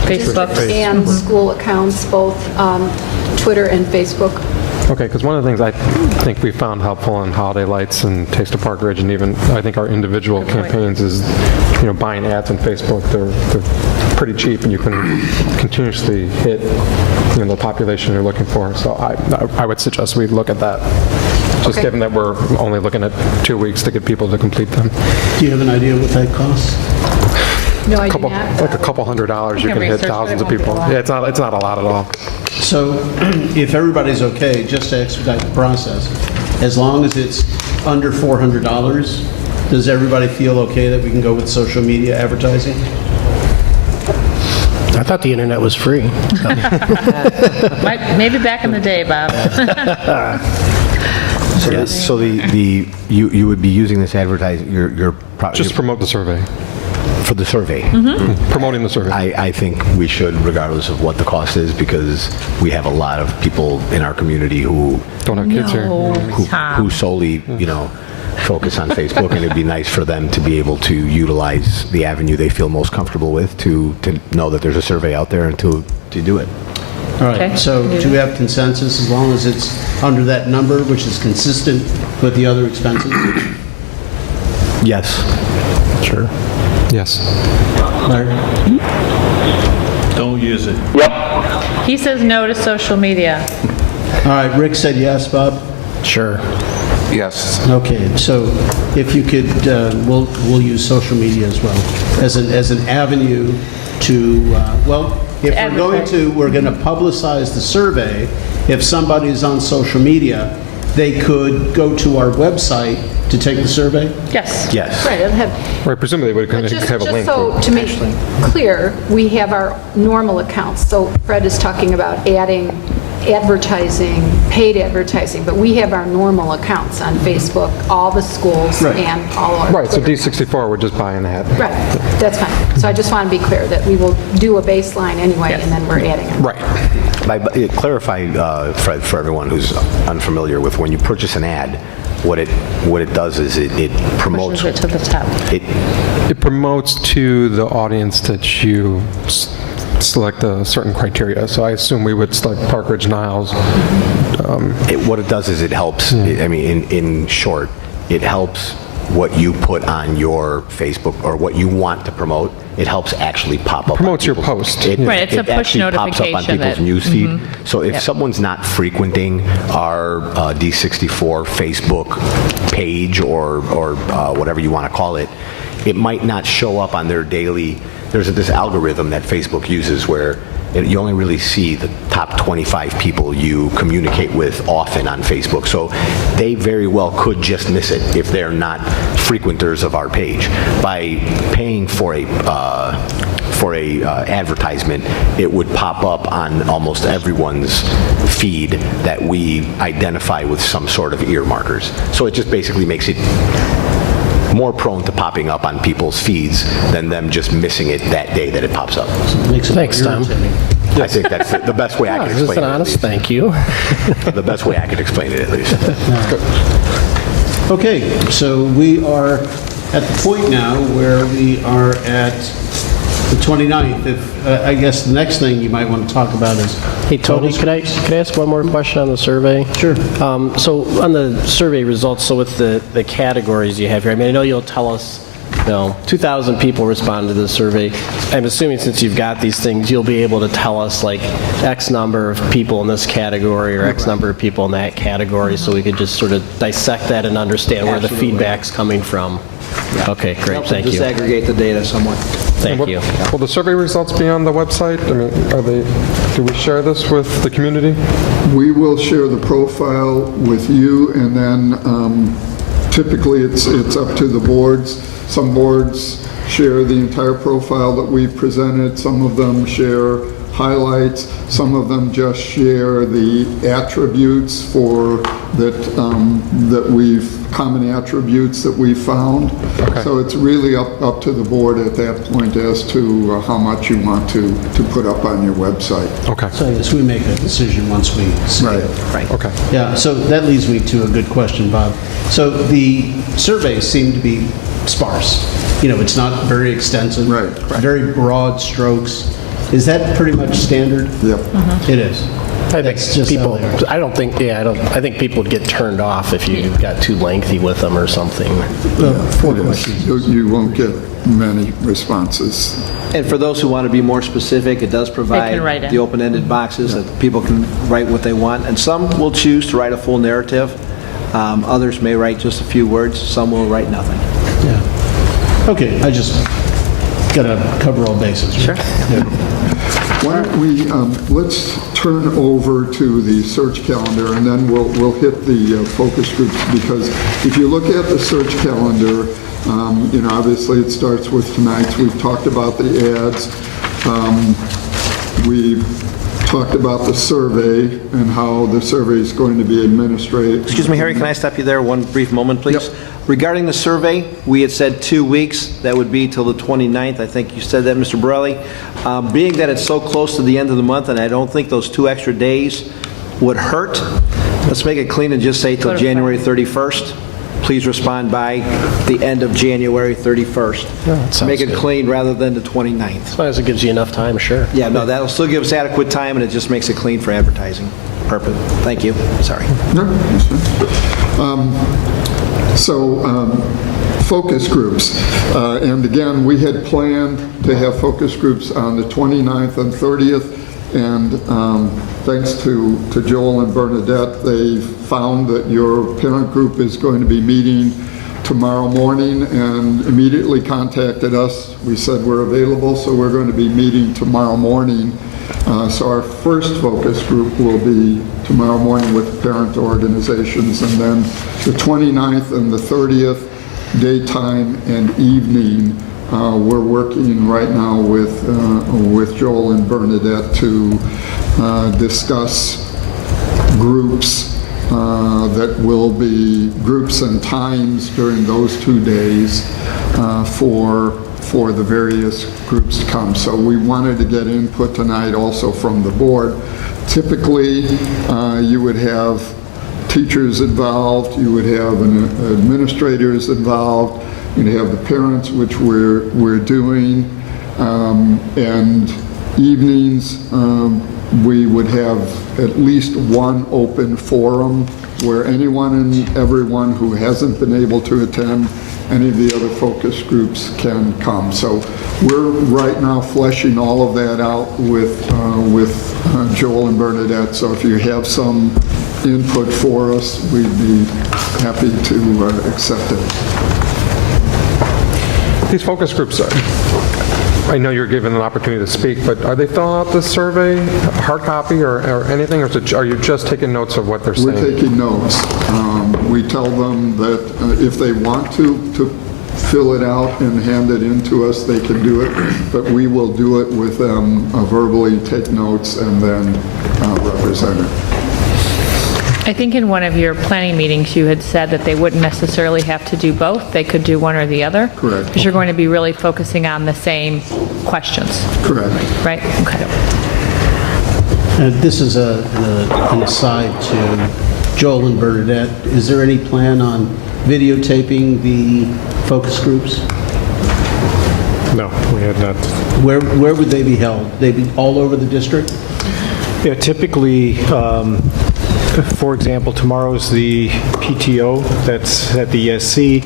Facebook district and school accounts, both Twitter and Facebook. Okay, because one of the things I think we found helpful on Holiday Lights and Taste of Park Ridge, and even I think our individual campaigns, is buying ads on Facebook. They're pretty cheap, and you can continuously hit the population you're looking for. So I would suggest we look at that, just given that we're only looking at 2 weeks to get people to complete them. Do you have an idea what that costs? No, I do not. Like a couple $100s, you can hit thousands of people. Yeah, it's not a lot at all. So if everybody's okay, just to expedite the process, as long as it's under $400, does everybody feel okay that we can go with social media advertising? I thought the internet was free. Maybe back in the day, Bob. So you would be using this advertising, Just promote the survey. for the survey. Promoting the survey. I think we should, regardless of what the cost is, because we have a lot of people in our community who Don't have kids here. who solely, focus on Facebook, and it'd be nice for them to be able to utilize the avenue they feel most comfortable with to know that there's a survey out there and to do it. All right, Okay. so do we have consensus as long as it's under that number, which is consistent with the other expenses? Yes. Sure. Yes. Larry? Don't use it. Yep. He says no to social media. All right, Rick said yes, Bob? Sure. Yes. Okay, so if you could, we'll use social media as well, as an avenue to, if we're going to publicize the survey, if somebody's on social media, they could go to our website to take the survey? Yes. Yes. Right, it'll have, Right, presumably we could have a link. just so to make clear, we have our normal accounts. So Fred is talking about adding advertising, paid advertising, but we have our normal accounts on Facebook, all the schools Right. and all our... Right, so D64, we're just buying that. Right, that's fine. So I just want to be clear that we will do a baseline anyway, and then we're adding it. Right. Clarify for everyone who's unfamiliar with when you purchase an ad, what it does is it promotes Pushes it to the top. It promotes to the audience that you select a certain criteria. So I assume we would select Park Ridge-Niles. What it does is it helps. I mean, in short, it helps what you put on your Facebook or what you want to promote. It helps actually pop up. Promotes on your people's- post. Right, it's a push actually pops up on notification people's that- news feed. So if someone's not frequenting our D64 Facebook page or whatever you want to call it, it might not show up on their daily. There's this algorithm that Facebook uses where you only really see the top 25 people you communicate with often on Facebook. So they very well could just miss it if they're not frequenters of our page. By paying for a advertisement, it would pop up on almost everyone's feed that we identify with some sort of ear markers. So it just basically makes it more prone to popping up on people's feeds than them just missing it that day that it pops up. Makes it Thanks, Tom. irritating. I think that's the best way I can Just explain an it. honest thank you. The best way I could explain it, at least. Okay, so we are at the point now where we are at the 29th. If I guess the next thing you might want to talk about is... Hey, Tony, could I ask one more question on the survey? Sure. So on the survey results, so with the categories you have here, I mean, I know you'll tell us, 2,000 people responded to the survey. I'm assuming since you've got these things, you'll be able to tell us like X number of people in this category or X number of people in that category, so we could just sort of dissect that and understand where the Absolutely. feedback's coming from. Okay, great, Helps to thank you. disaggregate the data somewhat. Thank you. Will the survey results be on the website? I mean, do we share this with the community? We will share the profile with you, and then typically it's up to the boards. Some boards share the entire profile that we've presented. Some of them share highlights. Some of them just share the attributes common attributes that we found. Okay. So it's really up to the board at that point as to how much you want to put up on your website. Okay. So I guess we make a decision once we see it. Right. Okay. Yeah, so that leads me to a good question, Bob. So the surveys seem to be sparse. It's not very extensive. Right. Very broad strokes. Is that pretty much standard? Yep. It is. I think That's just people, how they are. I think people would get turned off if you got too lengthy with them or something. Four Yes. questions. You won't get many responses. And for those who want to be more specific, it does write provide in. the open-ended boxes that people can write what they want. And some will choose to write a full narrative. Others may write just a few words. Some will write nothing. Yeah. Okay, I just got to cover all bases. Sure. Why don't we, let's turn over to the search calendar, and then we'll hit the focus groups, because if you look at the search calendar, obviously it starts with tonight's. We've talked about the ads. We've talked about the survey and how the survey is going to be administrated. Excuse me, Harry, can I stop you there one brief moment, please? Yep. Regarding the survey, we had said 2 weeks. That would be till the 29th. I think you said that, Mr. Borelli. Being that it's so close to the end of the month, and I don't think those 2 extra days would hurt, let's make it clean and just say till January 31st. Please respond by the end of January 31st. that sounds Make it good. clean rather than the 29th. As long as it gives you enough time, sure. Yeah, no, that'll still give us adequate time, and it just makes it clean for advertising purpose. Thank you. Sorry. No, that's fine. Focus groups. And again, we had planned to have focus groups on the 29th and 30th. And thanks to Joel and Bernadette, they found that your parent group is going to be meeting tomorrow morning and immediately contacted us. We said we're available, so we're going to be meeting tomorrow morning. So our first focus group will be tomorrow morning with parent organizations, and then the 29th and the 30th, daytime and evening. We're working right now with Joel and Bernadette to discuss groups that will be groups and times during those 2 days for the various groups to come. So we wanted to get input tonight also from the board. Typically, you would have teachers involved, you would have administrators involved, you'd have the parents, which we're doing, and evenings, we would have at least one open forum where anyone and everyone who hasn't been able to attend any of the other focus groups can come. So we're right now fleshing all of that out with Joel and Bernadette. So if you have some input for us, we'd be happy to accept it. These focus groups, I know you're given an opportunity to speak, but are they filling out this survey, hard copy or anything, or are you just taking notes of what they're saying? We're taking notes. We tell them that if they want to fill it out and hand it in to us, they can do it, but we will do it with them, verbally take notes and then represent it. I think in one of your planning meetings, you had said that they wouldn't necessarily have to do both. They could do one or the other. Correct. Because you're going to be really focusing on the same questions. Correct. Right? Okay. This is an aside to Joel and Bernadette. Is there any plan on videotaping the focus groups? No, we had not. Where would they be held? They'd be all over the district? Yeah, typically, for example, tomorrow's the PTO that's at the ESC.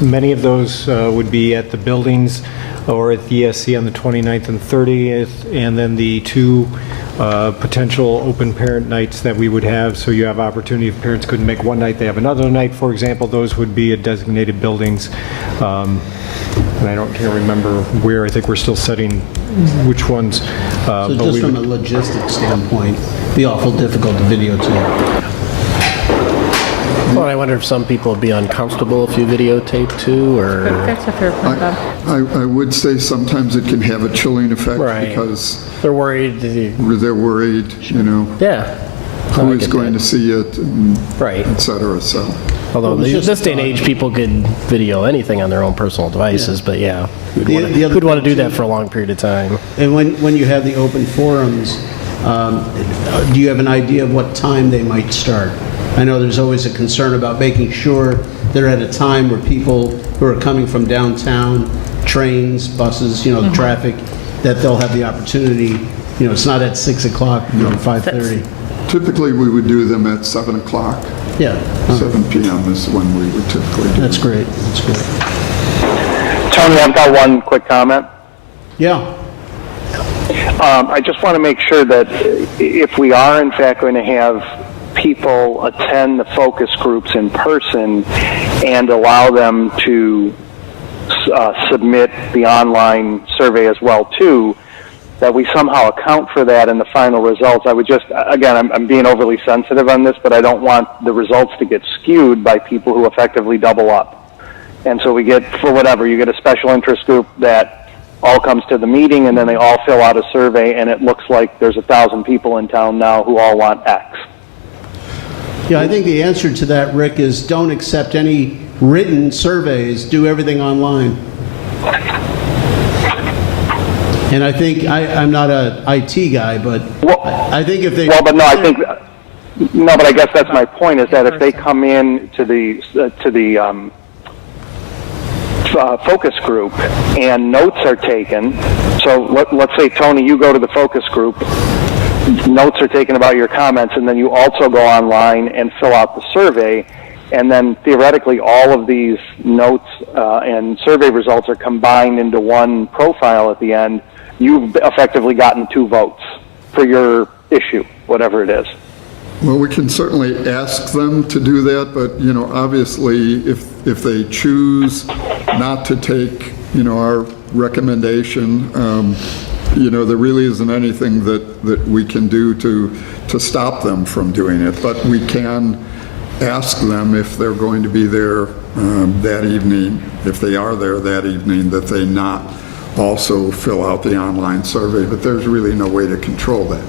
Many of those would be at the buildings or at the ESC on the 29th and 30th, and then the 2 potential open parent nights that we would have. So you have opportunity if parents couldn't make one night, they have another night, for example. Those would be at designated buildings. And I can't remember where. I think we're still setting which ones. So just from a logistics standpoint, it'd be awful difficult to videotape. Well, I wonder if some people would be uncomfortable if you videotape too, or... That's a fair point, Bob. I would say sometimes it can have a chilling effect Right. because They're worried. they're worried, Yeah. who is going to see it, and Right. et cetera, so. Although Well, it's just this day and a age, people could video anything on their own personal devices, but yeah. The other Who'd want to thing, do that too- for a long period of time? And when you have the open forums, do you have an idea of what time they might start? I know there's always a concern about making sure they're at a time where people who are coming from downtown, trains, buses, the traffic, that they'll have the opportunity, it's not at 6 o'clock, 5:30. Typically, we would do them at 7 o'clock. Yeah. 7 p.m. is when we would typically do. That's great, that's great. Tony, I've got one quick comment. Yeah. I just want to make sure that if we are in fact going to have people attend the focus groups in person and allow them to submit the online survey as well too, that we somehow account for that in the final results. I would just, again, I'm being overly sensitive on this, but I don't want the results to get skewed by people who effectively double up. And so we get, for whatever, you get a special interest group that all comes to the meeting and then they all fill out a survey and it looks like there's 1,000 people in town now who all want X. Yeah, I think the answer to that, Rick, is don't accept any written surveys, do everything online. And I think, I'm not a IT guy, but I think if they... Well, but no, but I guess that's my point, is that if they come in to the focus group and notes are taken, so let's say, Tony, you go to the focus group, notes are taken about your comments, and then you also go online and fill out the survey, and then theoretically all of these notes and survey results are combined into one profile at the end, you've effectively gotten 2 votes for your issue, whatever it is. Well, we can certainly ask them to do that, but, obviously, if they choose not to take, our recommendation, there really isn't anything that we can do to stop them from doing it. But we can ask them if they're going to be there that evening, if they are there that evening, that they not also fill out the online survey. But there's really no way to control that.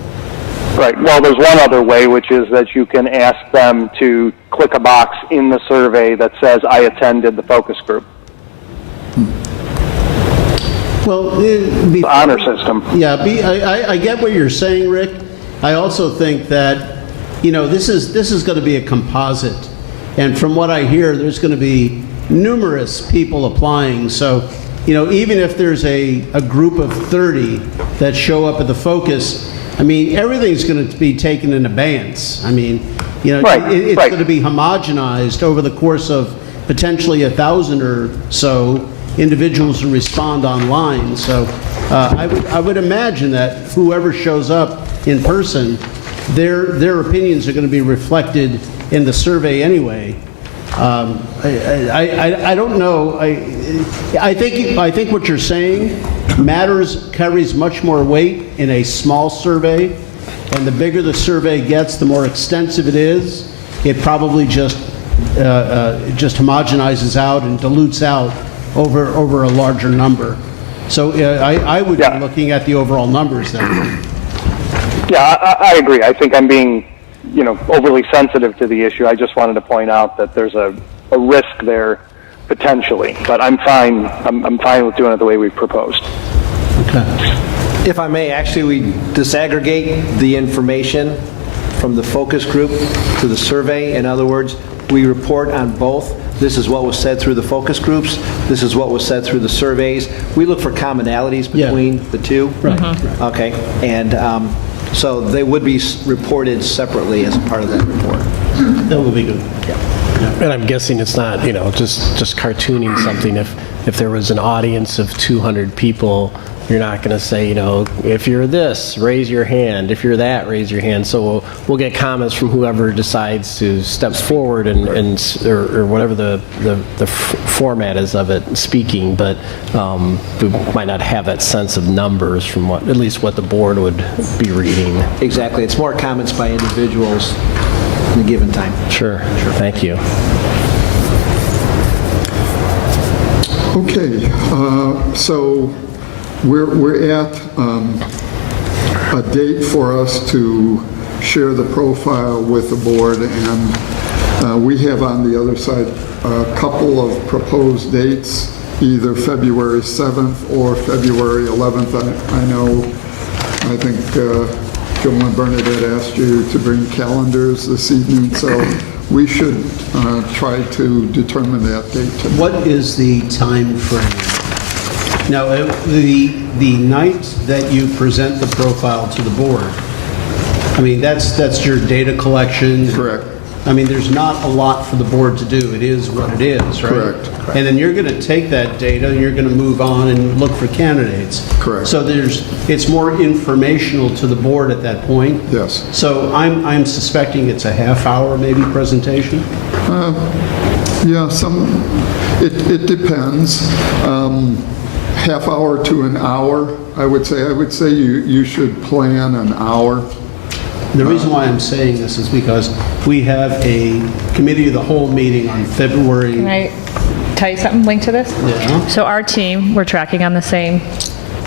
Right. Well, there's one other way, which is that you can ask them to click a box in the survey that says, I attended the focus group. Well, The honor system. yeah, I get what you're saying, Rick. I also think that, this is going to be a composite. And from what I hear, there's going to be numerous people applying. So, even if there's a group of 30 that show up at the focus, I mean, everything's going to be taken in abeyance. I mean, it's right. going to be homogenized over the course of potentially 1,000 or so individuals who respond online. So I would imagine that whoever shows up in person, their opinions are going to be reflected in the survey anyway. I don't know. I think what you're saying carries much more weight in a small survey, and the bigger the survey gets, the more extensive it is. It probably just homogenizes out and dilutes out over a larger number. So I would be looking at the overall numbers then. Yeah, I agree. I think I'm being, overly sensitive to the issue. I just wanted to point out that there's a risk there potentially, but I'm fine. I'm fine with doing it the way we've proposed. Okay. If I may, actually, we disaggregate the information from the focus group to the survey. In other words, we report on both. This is what was said through the focus groups. This is what was said through the surveys. We look for commonalities between the two. Right. Okay. And so they would be reported separately as a part of that report. That will be good. And I'm guessing it's not, just cartooning something. If there was an audience of 200 people, you're not going to say, if you're this, raise your hand. If you're that, raise your hand. So we'll get comments from whoever decides to step forward or whatever the format is of it, speaking. But we might not have that sense of numbers from at least what the board would be reading. Exactly. It's more comments by individuals in a given time. Sure. Thank you. Okay, so we're at a date for us to share the profile with the board, and we have on the other side a couple of proposed dates, either February 7th or February 11th. I think Joe and Bernadette asked you to bring calendars this evening, so we should try to determine that date tonight. What is the time frame? Now, the night that you present the profile to the board, I mean, that's your data collection. Correct. I mean, there's not a lot for the board to do. It is what it is, right? Correct. And then you're going to take that data and you're going to move on and look for candidates. Correct. So it's more informational to the board at that point. Yes. So I'm suspecting it's a half-hour maybe presentation? Yeah, it depends. Half hour to an hour, I would say. I would say you should plan an hour. The reason why I'm saying this is because we have a committee of the whole meeting on February. Can I tell you something linked to this? Yeah. So our team, we're tracking on the same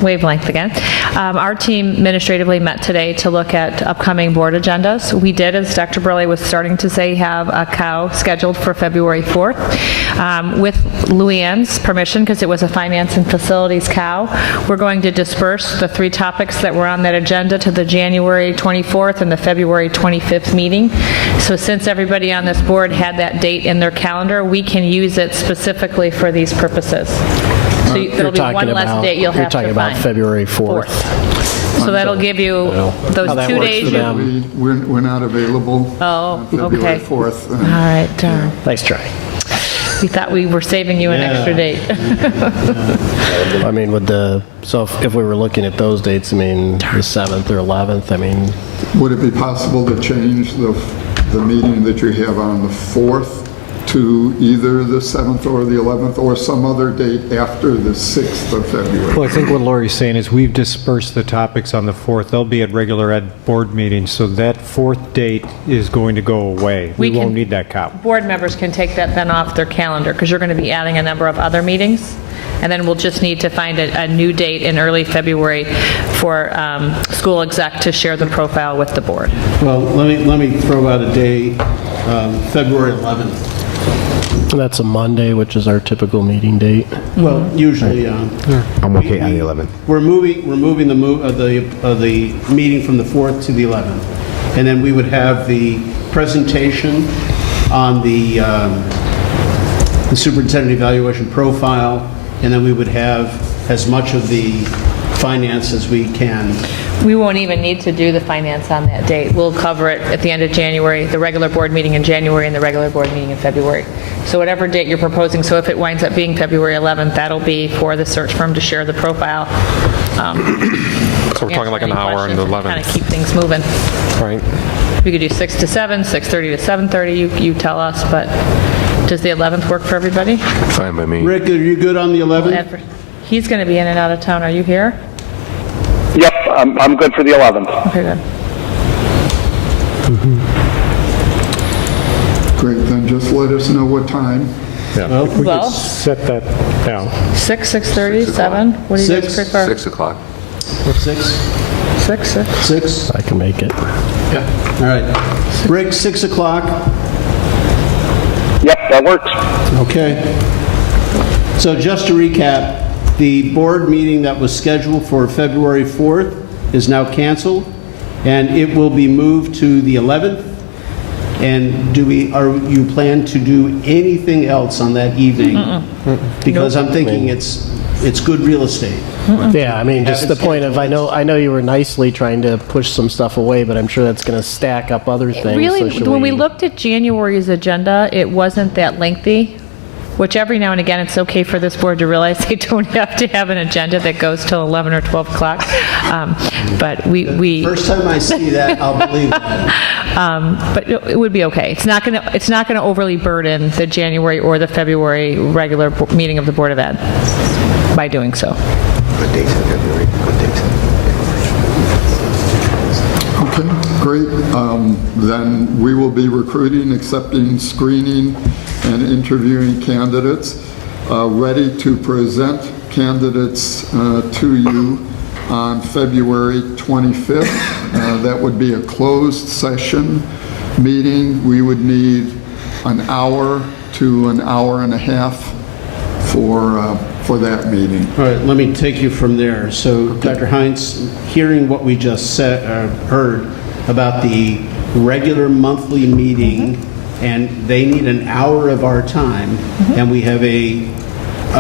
wavelength again. Our team administratively met today to look at upcoming board agendas. We did, as Dr. Burley was starting to say, have a cow scheduled for February 4th. With Luann's permission, because it was a finance and facilities cow, we're going to disperse the 3 topics that were on that agenda to the January 24th and the February 25th meeting. So since everybody on this board had that date in their calendar, we can use it specifically for these purposes. So there'll be one less date you'll have to find. You're talking about February 4th. So that'll give you those How that 2 works days. for them. We're not available Oh, February okay. 4th. All right, darn. Nice try. We thought we were saving you an extra date. I mean, so if we were looking at those dates, I mean, the 7th or 11th, I mean, Would it be possible to change the meeting that you have on the 4th to either the 7th or the 11th or some other date after the 6th of February. Well, I think what Lori's saying is we've dispersed the topics on the 4th. They'll be at regular ed board meetings, so that 4th date is going to go away. We won't need that cop. Board members can take that then off their calendar, because you're going to be adding a number of other meetings. And then we'll just need to find a new date in early February for school exec to share the profile with the board. Well, let me throw out a day, February 11th. That's a Monday, which is our typical meeting date. Well, usually, I'm okay on the 11th. we're moving the meeting from the 4th to the 11th. And then we would have the presentation on the superintendent evaluation profile, and then we would have as much of the finance as we can. We won't even need to do the finance on that date. We'll cover it at the end of January, the regular board meeting in January and the regular board meeting in February. So whatever date you're proposing, so if it winds up being February 11th, that'll be for the search firm to share the profile. So we're talking like an hour on the 11th. Kind of keep things moving. Right. We could do 6 to 7, 6:30 to 7:30, you tell us, but does the 11th work for everybody? Fine by me. Rick, are you good on the 11th? He's going to be in and out of town. Are you here? Yep, I'm good for the 11th. Okay, good. Great, then just let us know what time. Well, Set that down. 6, 6:30, 7? What do you guys 6? prefer? 6 o'clock. 6? 6. 6? I can make it. Yeah. All right. Rick, 6 o'clock? Yep, that works. Okay. So just to recap, the board meeting that was scheduled for February 4th is now canceled, and it will be moved to the 11th. And are you plan to do anything else on that evening? Because I'm thinking it's good real estate. Yeah, I mean, just the point of, I know you were nicely trying to push some stuff away, but I'm sure that's going to stack up other things. Really, So should when we looked at January's agenda, it wasn't that lengthy, which every now and again, it's okay for this board to realize they don't have to have an agenda that goes till 11 or 12 o'clock. But we First time I see that, I'll believe it. but it would be okay. It's not going to overly burden the January or the February regular meeting of the Board of Ed by doing so. Good dates in February, good dates in Okay, great. Then we will be recruiting, accepting, screening, and interviewing candidates, ready to present candidates to you on February 25th. That would be a closed session meeting. We would need an hour to an hour and a half for that meeting. All right, let me take you from there. So, Dr. Heinz, hearing what we just heard about the regular monthly meeting, and they need an hour of our time, and we have a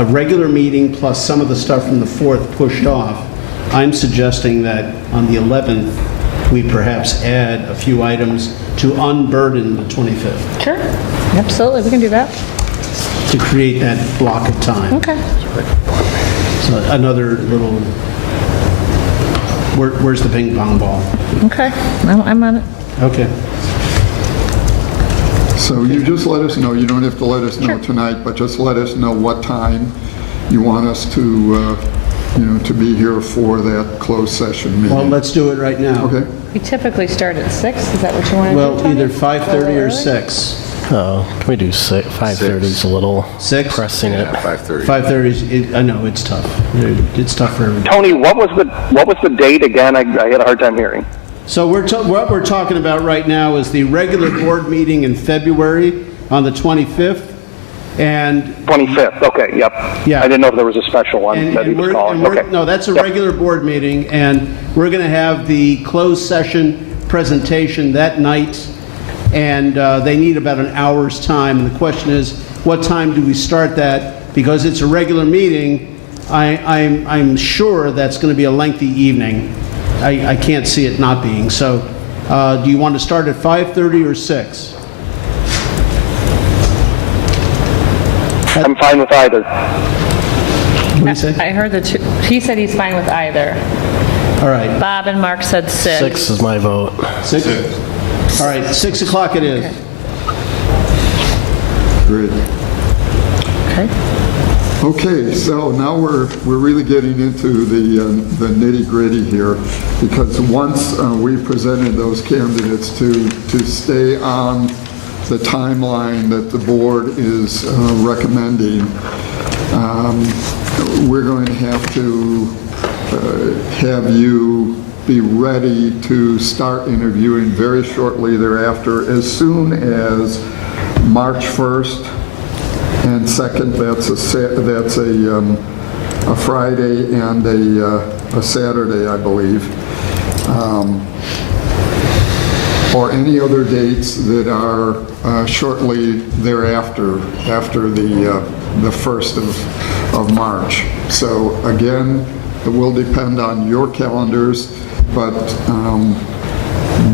regular meeting plus some of the stuff from the 4th pushed off, I'm suggesting that on the 11th, we perhaps add a few items to unburden the 25th, Sure. Absolutely. We can do that. to create that block of time. Okay. So another little, where's the ping pong ball? Okay. I'm on it. Okay. So you just let us know, you don't have to let us know tonight, but just let us know what time you want us to, to be here for that closed session meeting. Well, let's do it right now. Okay? We typically start at 6. Is that what you want to do, Well, Tony? either 5:30 or Early? 6. Oh, can we do 6? 5:30 is a little 6? pressing it. 5:30. 5:30 is, I know, it's tough. It's tough for everybody. Tony, what was the date again? I had a hard time hearing. So what we're talking about right now is the regular board meeting in February on the 25th. And 25th, okay, yep. Yeah. I didn't know if there was a special one that he was calling. Okay. no, that's a Yep. regular board meeting, and we're going to have the closed session presentation that night, and they need about an hour's time. And the question is, what time do we start that? Because it's a regular meeting, I'm sure that's going to be a lengthy evening. I can't see it not being. So do you want to start at 5:30 or 6? I'm fine with either. What do you say? I heard the two. He said he's fine with either. All right. Bob and Mark said 6. 6 is my vote. 6? All right, 6 o'clock it is. Great. Okay. Okay, so now we're really getting into the nitty-gritty here, because once we presented those candidates to stay on the timeline that the board is recommending, we're going to have you be ready to start interviewing very shortly thereafter, as soon as March 1st and 2nd. That's a Friday and a Saturday, I believe, or any other dates that are shortly thereafter, after the 1st of March. So again, it will depend on your calendars, but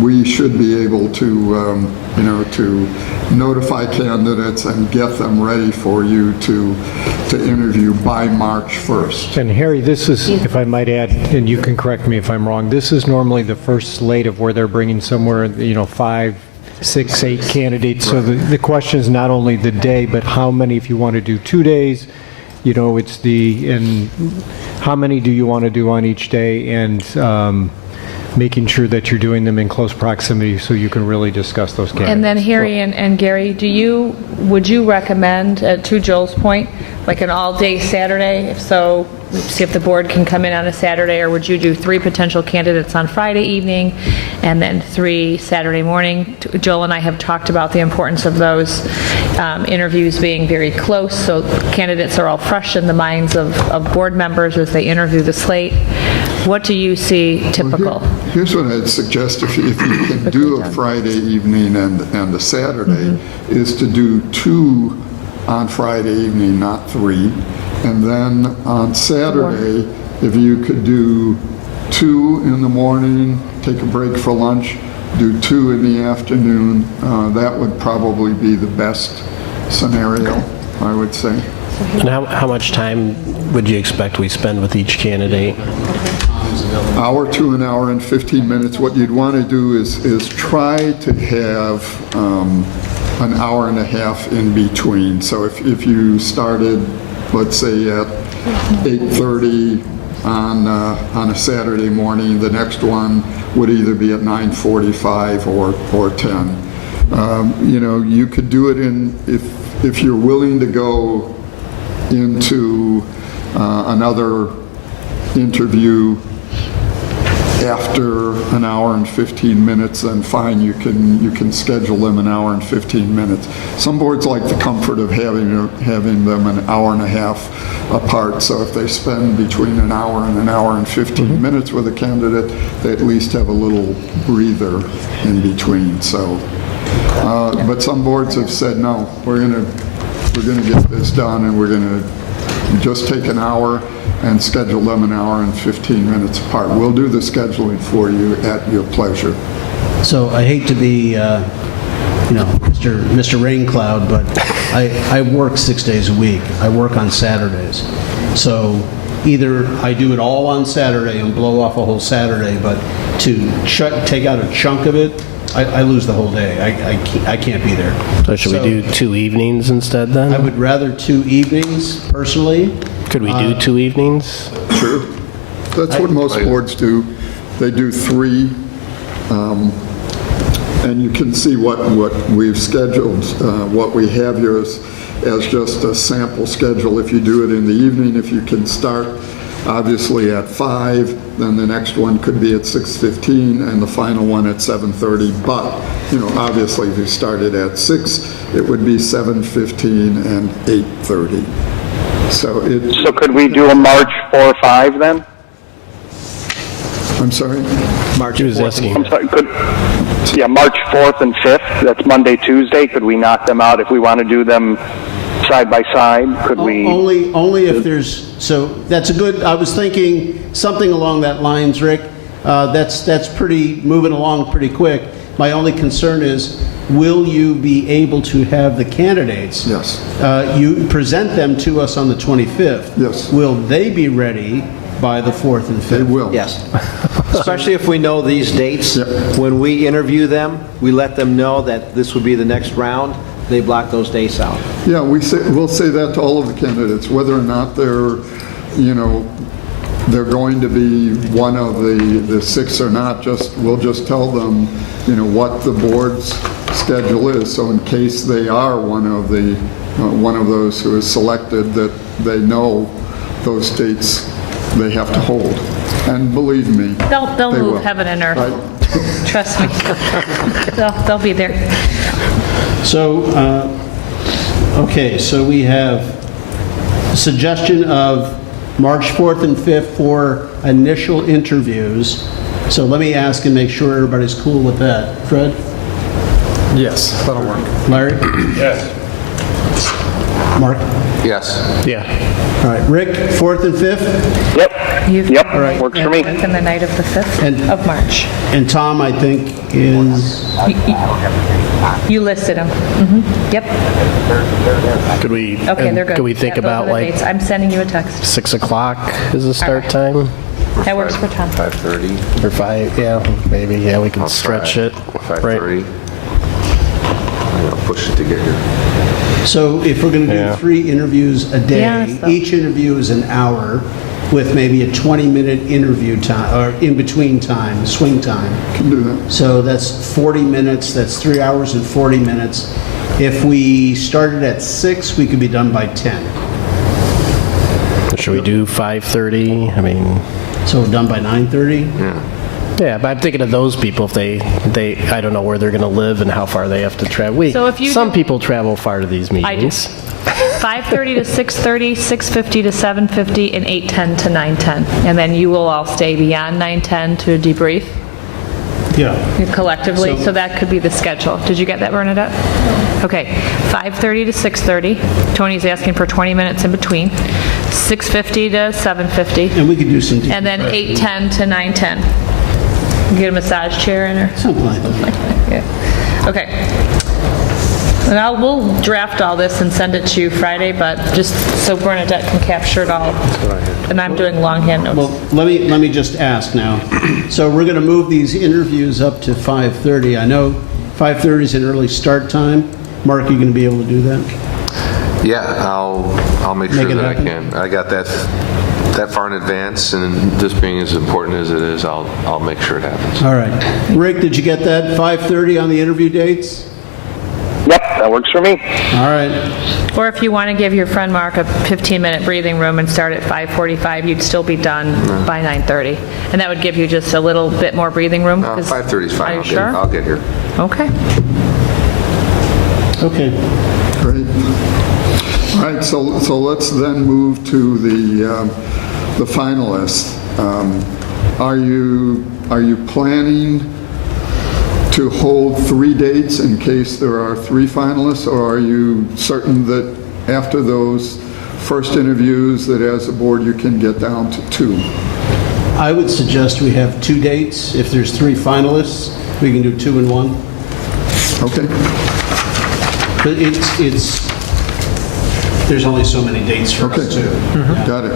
we should be able to, to notify candidates and get them ready for you to interview by March 1st. And Harry, this is, if I might add, and you can correct me if I'm wrong, this is normally the first slate of where they're bringing somewhere, 5, 6, 8 candidates. So the question is not only the day, but how many, if you want to do 2 days, and how many do you want to do on each day, and making sure that you're doing them in close proximity so you can really discuss those candidates. And then Harry and Gary, would you recommend, to Joel's point, like an all-day Saturday? If so, see if the board can come in on a Saturday, or would you do 3 potential candidates on Friday evening and then 3 Saturday morning? Joel and I have talked about the importance of those interviews being very close, so candidates are all fresh in the minds of board members as they interview the slate. What do you see typical? Well, here's what I'd suggest, if you can do a Friday evening and a Saturday, is to do 2 on Friday evening, not 3. And then on Saturday, if you could do 2 in the morning, take a break for lunch, do 2 in the afternoon, that would probably be the best scenario, I would say. And how much time would you expect we spend with each candidate? Hour to an hour and 15 minutes. What you'd want to do is try to have an hour and a half in between. So if you started, let's say at 8:30 on a Saturday morning, the next one would either be at 9:45 or 10. You could do it if you're willing to go into another interview after an hour and 15 minutes, then fine, you can schedule them an hour and 15 minutes. Some boards like the comfort of having them an hour and a half apart, so if they spend between an hour and 15 minutes with a candidate, they at least have a little breather in between. So, but some boards have said, no, we're gonna get this done, and we're gonna just take an hour and schedule them an hour and 15 minutes apart. We'll do the scheduling for you at your pleasure. So I hate to be, Mr. Rain Cloud, but I work 6 days a week. I work on Saturdays. So either I do it all on Saturday and blow off a whole Saturday, but to take out a chunk of it, I lose the whole day. I can't be there. So should we do 2 evenings instead then? I would rather 2 evenings, personally. Could we do 2 evenings? Sure. That's what most boards do. They do 3, and you can see what we've scheduled. What we have here is as just a sample schedule. If you do it in the evening, if you can start obviously at 5, then the next one could be at 6:15 and the final one at 7:30. But, obviously if you started at 6, it would be 7:15 and 8:30. So could we do a March 4 or 5 then? I'm sorry? March was asking. I'm sorry, March 4th and 5th, that's Monday, Tuesday. Could we knock them out if we want to do them side by side? Could we? Only if there's, so that's a good, I was thinking something along that lines, Rick. That's pretty, moving along pretty quick. My only concern is, will you be able to have the candidates? Yes. You present them to us on the 25th. Yes. Will they be ready by the 4th and 5th? They will. Yes. Especially if we know these dates. When we interview them, we let them know that this would be the next round. they block those dates out. Yeah, we'll say that to all of the candidates, whether or not they're, they're going to be one of the 6 or not, we'll just tell them, what the board's schedule is. So in case they are one of those who is selected, that they know those dates they have to hold. And believe me, They'll they move will. heaven and earth. Right? Trust me. They'll be there. So, okay, so we have a suggestion of March 4th and 5th for initial interviews. So let me ask and make sure everybody's cool with that. Fred? Yes, that'll work. Larry? Yes. Mark? Yes. Yeah. All right, Rick, 4th and 5th? Yep, All right. works for me. And the night of the 5th And- of March. And Tom, I think, is... You listed them. Yep. Could we? Okay, they're good. Could we think Yeah, those are about the like dates. I'm sending you a text. 6 o'clock is the start time, That works for Tom. 5:30. or 5? Yeah, maybe. Yeah, we can I'll stretch try. it. 5:30. I'll push it to get here. So if we're going to do Yeah. 3 interviews a day, Yes, though. each interview is an hour with maybe a 20-minute interview time, or in-between time, swing time. Can do that. So that's 40 minutes, that's 3 hours and 40 minutes. If we started at 6, we could be done by 10. Should we do 5:30? I mean, So we're done by 9:30? yeah, but I'm thinking of those people if they I don't know where they're going to live and how far they have to travel. So if you Some do- people travel far to these I do. meetings. 5:30 to 6:30, 6:50 to 7:50, and 8:10 to 9:10. And then you will all stay beyond 9:10 to debrief Yeah. collectively, So- so that could be the schedule. Did you get that, Bernadette? Okay, 5:30 to 6:30. Tony's asking for 20 minutes in between. 6:50 to 7:50. And we could do some... And then 8:10 to 9:10. Get a massage chair in her. Something like that. Yeah. Okay. And we'll draft all this and send it to you Friday, but just so Bernadette can capture it all. And I'm doing longhand notes. Well, let me just ask now. So we're going to move these interviews up to 5:30. I know 5:30 is an early start time. Mark, you going to be able to do that? Yeah, I'll make sure Make it that happen. I can. I got that far in advance, and this being as important as it is, I'll make sure it happens. All right. Rick, did you get that? 5:30 on the interview dates? Yep, that works for me. All right. Or if you want to give your friend Mark a 15-minute breathing room and start at 5:45, you'd still be done by 9:30. And that would give you just a little bit more breathing room. 5:30 is fine. Are you sure? I'll get here. Okay. Okay. Great. All right, so let's then move to the finalists. Are you planning to hold 3 dates in case there are 3 finalists, or are you certain that after those first interviews that as a board you can get down to 2? I would suggest we have 2 dates. If there's 3 finalists, we can do 2 and 1. Okay. But there's only so many dates for Okay. us too. Got it.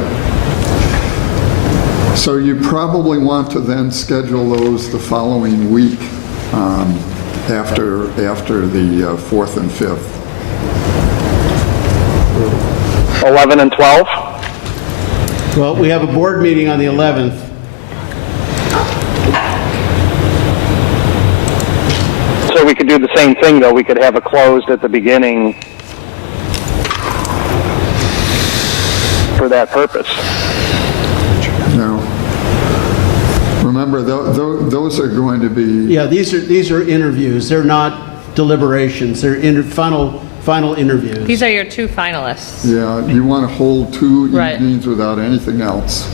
So you probably want to then schedule those the following week after the 4th and 5th. 11 and 12? Well, we have a board meeting on the 11th. So we could do the same thing, though. We could have it closed at the beginning for that purpose. Now, remember, those are going to be, Yeah, these are interviews. They're not deliberations. They're final interviews. These are your 2 finalists. yeah, you want to hold 2 Right. evenings without anything else.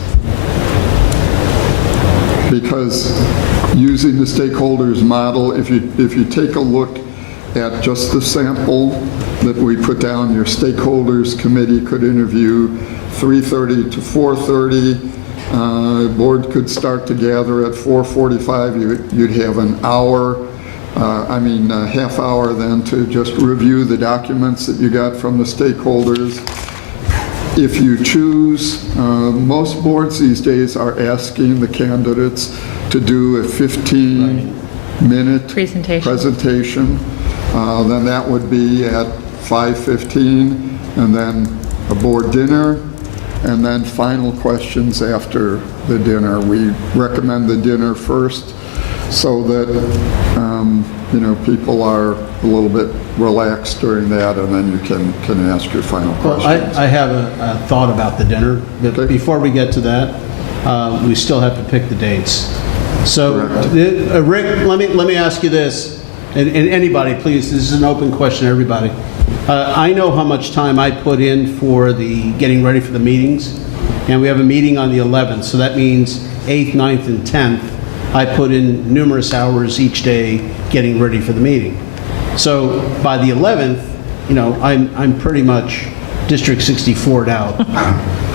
Because using the stakeholders model, if you take a look at just the sample that we put down, your stakeholders committee could interview 3:30 to 4:30. Board could start to gather at 4:45. You'd have an hour, half hour then to just review the documents that you got from the stakeholders. If you choose, most boards these days are asking the candidates to do a 15-minute Presentation. presentation. Then that would be at 5:15, and then a board dinner, and then final questions after the dinner. We recommend the dinner first so that, people are a little bit relaxed during that, and then you can ask your final Well, questions. I have a thought about the dinner, but Okay. before we get to that, we still have to pick the dates. So, Correct. Rick, let me ask you this, and anybody, please, this is an open question to everybody. I know how much time I put in for the getting ready for the meetings, and we have a meeting on the 11th, so that means 8th, 9th, and 10th. I put in numerous hours each day getting ready for the meeting. So by the 11th, I'm pretty much District 64'd out.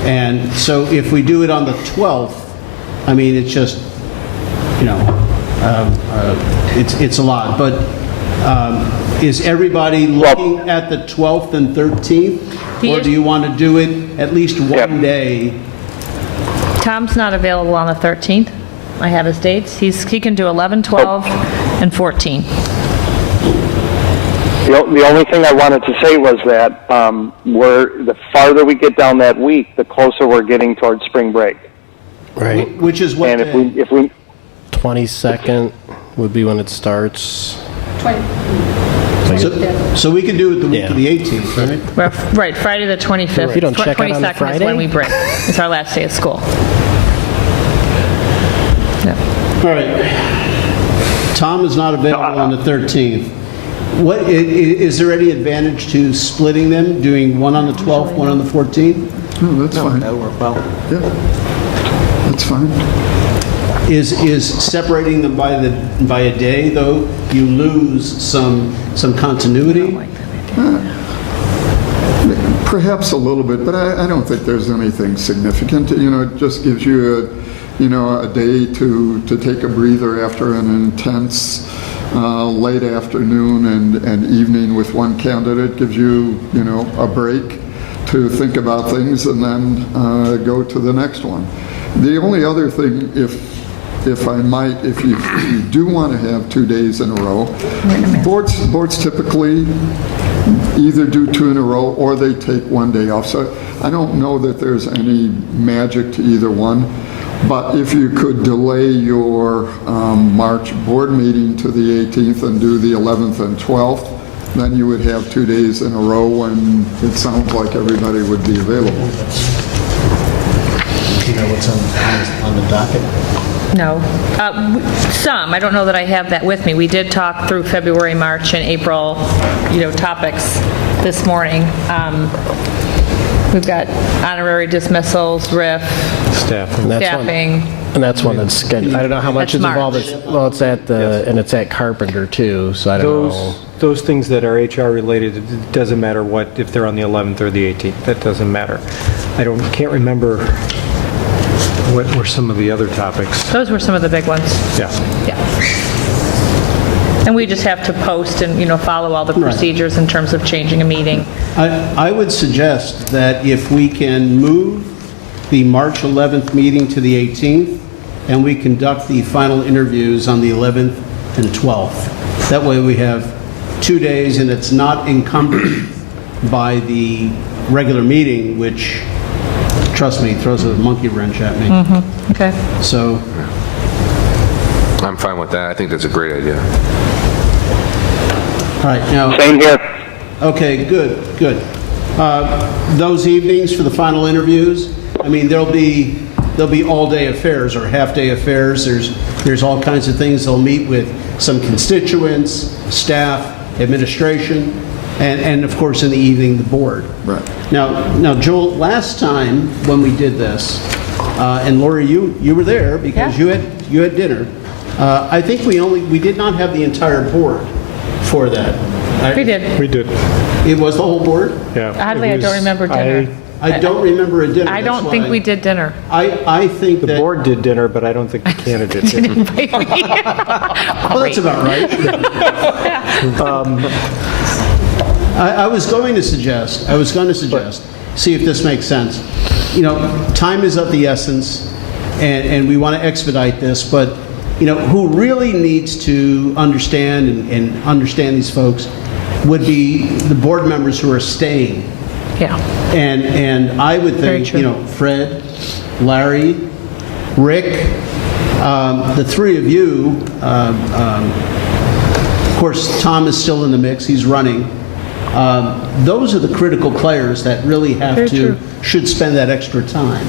And so if we do it on the 12th, I mean, it's just, it's a lot. But is everybody looking at the 12th and 13th? Or do you want to do it at least one day? Tom's not available on the 13th. I have his dates. He can do 11, 12, and 14. The only thing I wanted to say was that the farther we get down that week, the closer we're getting towards spring break. Right. Which is what And day? if we 22nd would be when it starts. So we can do it the week of the Yeah. 18th, right? Right, Friday the 25th. You don't check out on the 22nd is Friday? when we break. It's our last day of school. Yep. All right. Tom is not available on the 13th. What, is there any advantage to splitting them, doing one on the 12th, one on the 14th? No, that's fine. That would work well. Yeah, that's fine. Is separating them by a day, though, you lose some continuity? Perhaps a little bit, but I don't think there's anything significant. It just gives you a day to take a breather after an intense late afternoon and evening with one candidate. Gives you, a break to think about things and then go to the next one. The only other thing, if I might, if you do want to have 2 days in a row, boards typically either do 2 in a row or they take 1 day off. So I don't know that there's any magic to either one. But if you could delay your March board meeting to the 18th and do the 11th and 12th, then you would have 2 days in a row, and it sounds like everybody would be available. Do you know what's on the docket? No. Some. I don't know that I have that with me. We did talk through February, March, and April, topics this morning. We've got honorary dismissals, RIF, Staffing. staffing. And that's one that's scheduled. I don't know how much is That's involved. March. Well, it's at at Carpenter too, so I don't know. Those things that are HR related, it doesn't matter if they're on the 11th or the 18th. That doesn't matter. Can't remember what were some of the other topics. Those were some of the big ones. Yeah. Yeah. And we just have to post and, follow all the procedures in terms of changing a meeting. I would suggest that if we can move the March 11th meeting to the 18th, and we conduct the final interviews on the 11th and 12th. That way we have 2 days, and it's not encumbered by the regular meeting, which, trust me, throws a monkey wrench at me. Okay. So, I'm fine with that. I think that's a great idea. all right, now... Same here. Okay, good. Those evenings for the final interviews, I mean, there'll be all-day affairs or half-day affairs. There's all kinds of things. They'll meet with some constituents, staff, administration, and of course, in the evening, the board. Right. Now, Joel, last time when we did this, and Lori, you were there because Yeah. you had dinner. I think we did not have the entire board for that. We did. We did. It was the whole board? Yeah. Oddly, I don't remember dinner. I don't remember a dinner. I that's don't think why. we did dinner. I think The that... board did dinner, but I don't think the candidate did. Well, that's about right. I was going to suggest, see if this makes sense. Time is of the essence, and we want to expedite this, but, who really needs to understand and understand these folks would be the board members who are staying. Yeah. And I would Very think, true. Fred, Larry, Rick, the three of you, of course, Tom is still in the mix, he's running. Those are the critical players that really Very true. should spend that extra time.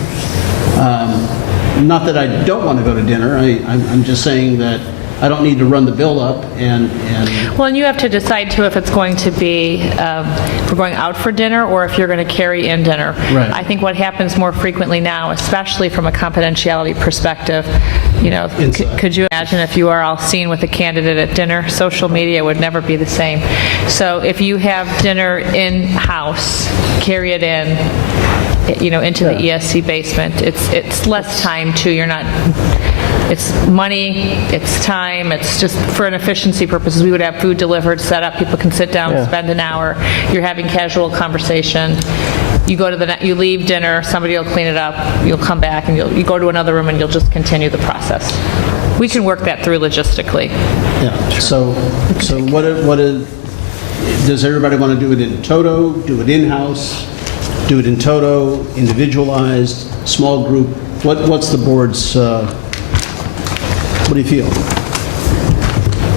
Not that I don't want to go to dinner, I'm just saying that I don't need to run the bill up and Well, and you have to decide too if it's going to be, if we're going out for dinner or if you're going to carry in dinner. Right. I think what happens more frequently now, especially from a confidentiality perspective, Inside. could you imagine if you are all seen with a candidate at dinner? Social media would never be the same. So if you have dinner in-house, carry it in, into the ESC basement, it's less time too. You're not, it's money, it's time, it's just for an efficiency purposes. We would have food delivered, set up, people can sit down, spend an hour, you're having casual conversation. You go to you leave dinner, somebody will clean it up, you'll come back and you go to another room and you'll just continue the process. We can work that through logistically. yeah. So does everybody want to do it in toto, do it in-house, do it in toto, individualized, small group? What's the board's, what do you feel?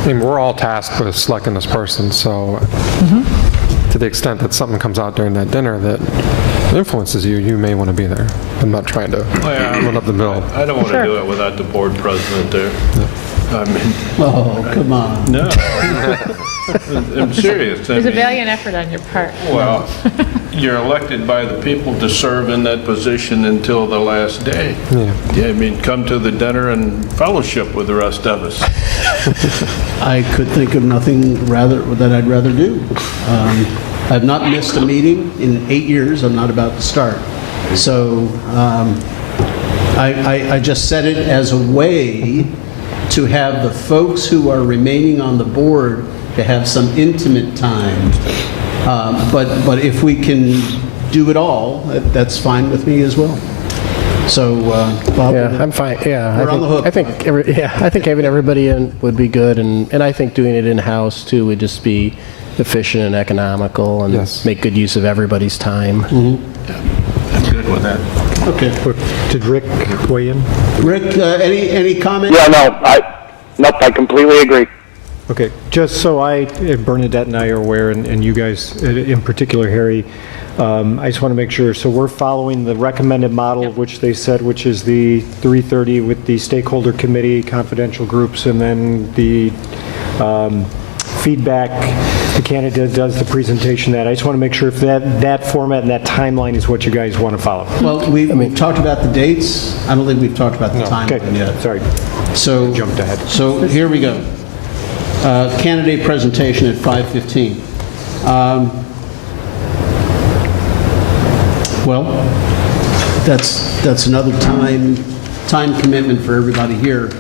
I mean, we're all tasked with selecting this person, so to the extent that something comes out during that dinner that influences you, you may want to be there. I'm not trying to run up the bill. I don't want to do it without the board president there. I mean, Oh, come on. no. I'm serious. I There's a mean, valiant effort on your part. well, you're elected by the people to serve in that position until the last day. Yeah, I mean, come to the dinner and fellowship with the rest of us. I could think of nothing that I'd rather do. I've not missed a meeting in 8 years. I'm not about to start. So I just said it as a way to have the folks who are remaining on the board to have some intimate time. But if we can do it all, that's fine with me as well. So, Bob? Yeah, I'm fine, yeah. We're on the hook. I think having everybody in would be good, and I think doing it in-house too would just be efficient and economical and make good use of everybody's time. I'm good with that. Okay. Did Rick weigh in? Rick, any comment? Yeah, nope, I completely agree. Okay, just so Bernadette and I are aware, and you guys in particular, Harry, I just want to make sure, so we're following the recommended model, which they said, which is the 3:30 with the stakeholder committee, confidential groups, and then the feedback, the candidate does the presentation. That I just want to make sure if that format and that timeline is what you guys want to follow. Well, we've talked about the dates. I don't think we've talked about the timeline yet. Sorry. So, Jumped ahead. So here we go. Candidate presentation at 5:15. Well, that's another time commitment for everybody here.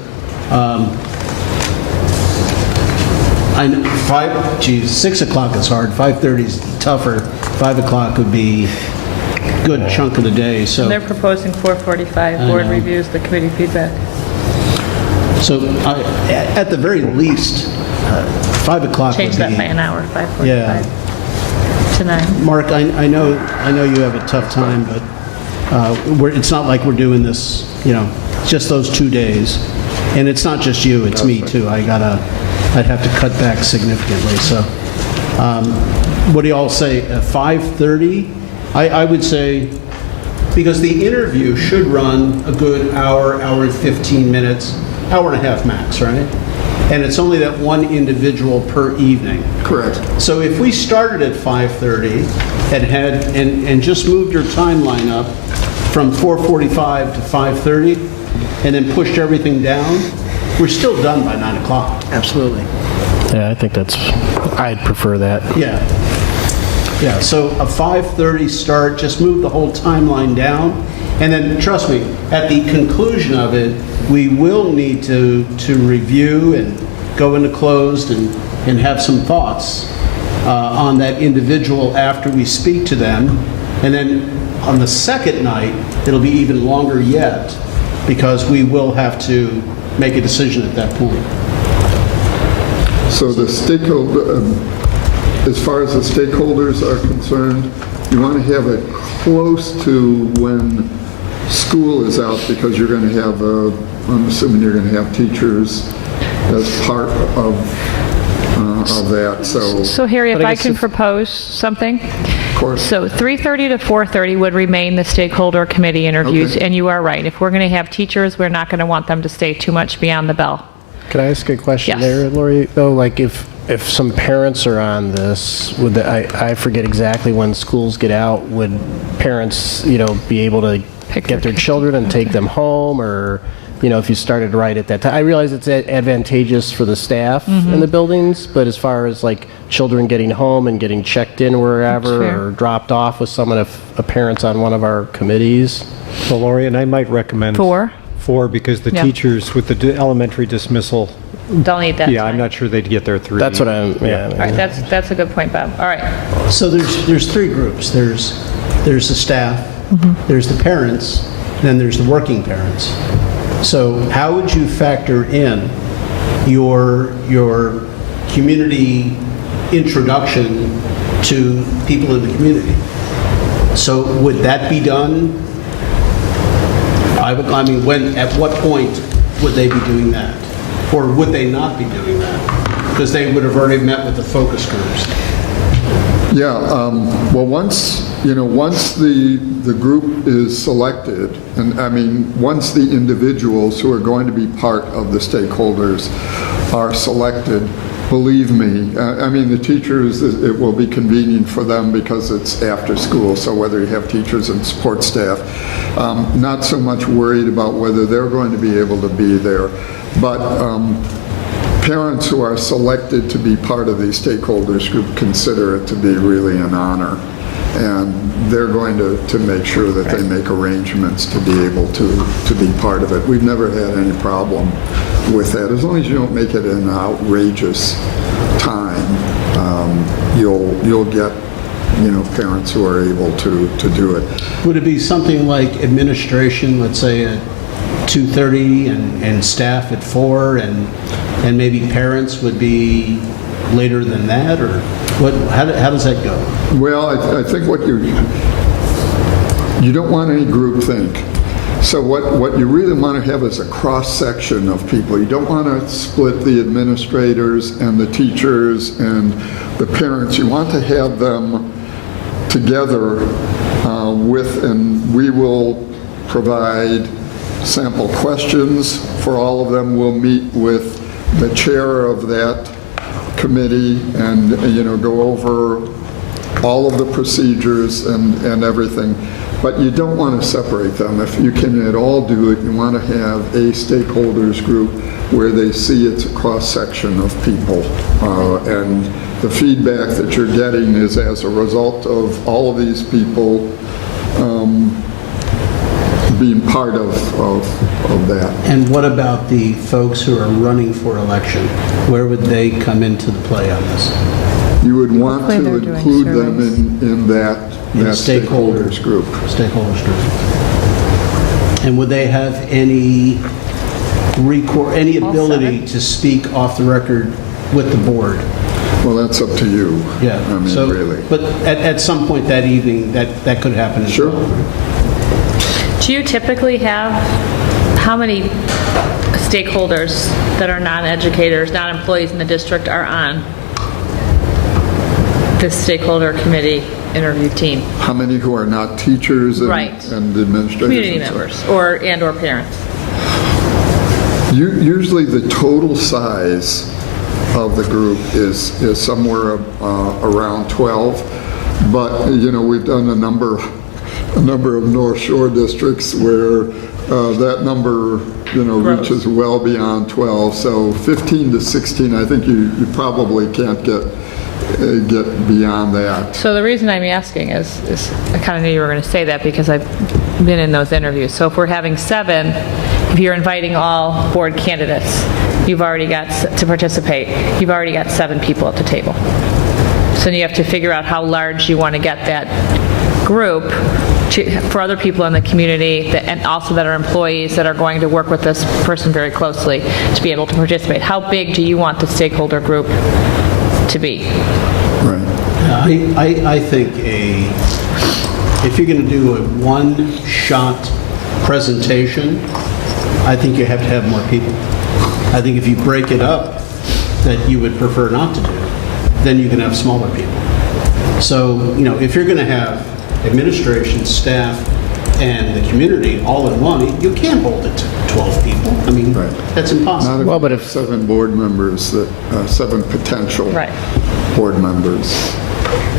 6 o'clock is hard. 5:30 is tougher. 5 o'clock would be a good chunk of the day. So They're proposing 4:45, board reviews, the committee feedback. So at the very least, 5 o'clock would Change that be- by an hour, 5:45 Yeah. to 9. Mark, I know you have a tough time, but it's not like we're doing this, just those 2 days. And it's not just you, it's me too. I'd have to cut back significantly. So what do you all say, 5:30? I would say, because the interview should run a good hour and 15 minutes, hour and a half max, right? And it's only that one individual per evening. Correct. So if we started at 5:30 and just moved your timeline up from 4:45 to 5:30 and then pushed everything down, we're still done by 9 o'clock. Absolutely. Yeah, I think I'd prefer that. Yeah. Yeah, so a 5:30 start, just move the whole timeline down. And then, trust me, at the conclusion of it, we will need to review and go into closed and have some thoughts on that individual after we speak to them. And then on the second night, it'll be even longer yet because we will have to make a decision at that point. So the stakeholder, as far as the stakeholders are concerned, you want to have it close to when school is out, because you're going to have, I'm assuming you're going to have teachers as part of that, so. So Harry, if But I I guess can if- propose something? Of course. So 3:30 to 4:30 would remain the stakeholder committee interviews, Okay. and you are right. If we're going to have teachers, we're not going to want them to stay too much beyond the bell. Can I ask a question Yes. there, Lori? Though, like if some parents are on this, would I forget exactly when schools get out, would parents, be able to get their children and take them home, or, if you started right at that time? I realize it's advantageous for the staff in the buildings, but as far as like children getting home and getting checked in wherever Sure. or dropped off with someone, if a parent's on one of our committees. Well, Lori, and I might recommend 4? 4, because the Yeah. teachers with the elementary dismissal, They'll need that yeah, I'm time. not sure they'd get there 3. That's what I'm, All right, that's a good point, Bob. All right. So there's three groups. There's the staff, there's the parents, then there's the working parents. So how would you factor in your community introduction to people in the community? So would that be done? I mean, at what point would they be doing that? Or would they not be doing that? Because they would have already met with the focus groups. Yeah, well, once the group is selected, and I mean, once the individuals who are going to be part of the stakeholders are selected, believe me, I mean, the teachers, it will be convenient for them because it's after school, so whether you have teachers and support staff, not so much worried about whether they're going to be able to be there, but parents who are selected to be part of the stakeholders group consider it to be really an honor. And they're going to make sure that they make arrangements to be able to be part of it. We've never had any problem with that. As long as you don't make it an outrageous time, you'll get parents who are able to do it. Would it be something like administration, let's say at 2:30 and staff at 4 and maybe parents would be later than that, or how does that go? Well, I think you don't want any groupthink. So what you really want to have is a cross-section of people. You don't want to split the administrators and the teachers and the parents. You want to have them together and we will provide sample questions for all of them. We'll meet with the chair of that committee and go over all of the procedures and everything, but you don't want to separate them. If you can at all do it, you want to have a stakeholders group where they see it's a cross-section of people, and the feedback that you're getting is as a result of all of these people being part of that. And what about the folks who are running for election? Where would they come into the play on this? You would want Hopefully to they're doing include them surveys. in that stakeholders group. Stakeholders group. And would they have any ability to speak off the record with the board? Well, that's up to you. Yeah. I mean, So, really. But at some point that evening, that could happen as Sure. well. Do you typically have, how many stakeholders that are non-educators, non-employees in the district are on this stakeholder committee interview team? How many who are not teachers and, Right. and administrators? Community and so- members or parents? Usually the total size of the group is somewhere around 12, but we've done a number of North Shore districts where that number reaches well beyond 12. So 15 to 16, I think you probably can't get beyond that. So the reason I'm asking is I kind of knew you were going to say that because I've been in those interviews. So if we're having 7, if you're inviting all board candidates, you've already got to participate. You've already got 7 people at the table. So then you have to figure out how large you want to get that group for other people in the community and also that are employees that are going to work with this person very closely to be able to participate. How big do you want the stakeholder group to be? Right. I think if you're going to do a one-shot presentation, I think you have to have more people. I think if you break it up, that you would prefer not to do, then you can have smaller people. So, if you're going to have administration, staff, and the community all in one, you can't hold it to 12 people. I mean, that's impossible. Not if you have 7 board members, 7 potential board members.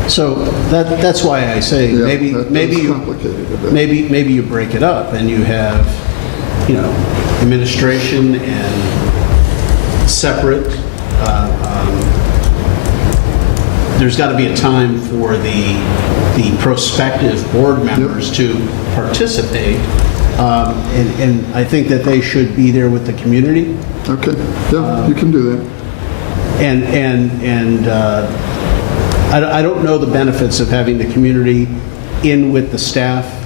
So that's why I say maybe you break it up and you have, administration and separate. There's got to be a time for the prospective board members to participate, and I think that they should be there with the community. Okay, yeah, you can do that. And I don't know the benefits of having the community in with the staff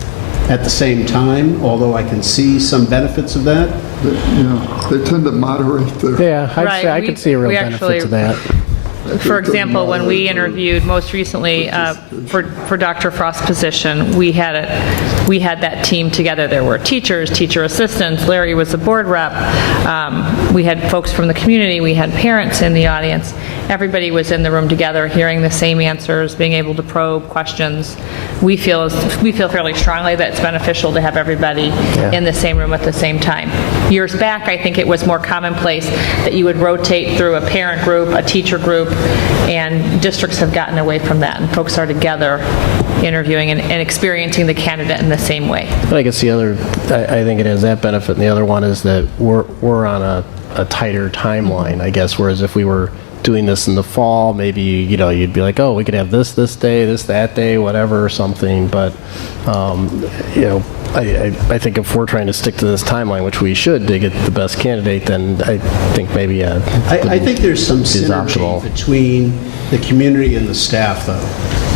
at the same time, although I can see some benefits of that. They tend to moderate their... Yeah, I could see a real benefit to that. For example, when we interviewed most recently for Dr. Frost's position, we had that team together. There were teachers, teacher assistants. Larry was a board rep. We had folks from the community. We had parents in the audience. Everybody was in the room together, hearing the same answers, being able to probe questions. We feel fairly strongly that it's beneficial to have everybody in the same room at the same time. Years back, I think it was more commonplace that you would rotate through a parent group, a teacher group, and districts have gotten away from that, and folks are together interviewing and experiencing the candidate in the same way. I guess I think it has that benefit, and the other one is that we're on a tighter timeline, I guess, whereas if we were doing this in the fall, maybe, you'd be like, oh, we could have this day, this that day, whatever, or something, but, I think if we're trying to stick to this timeline, which we should, to get the best candidate, then I think maybe I think there's some synergy between the community and the staff, though,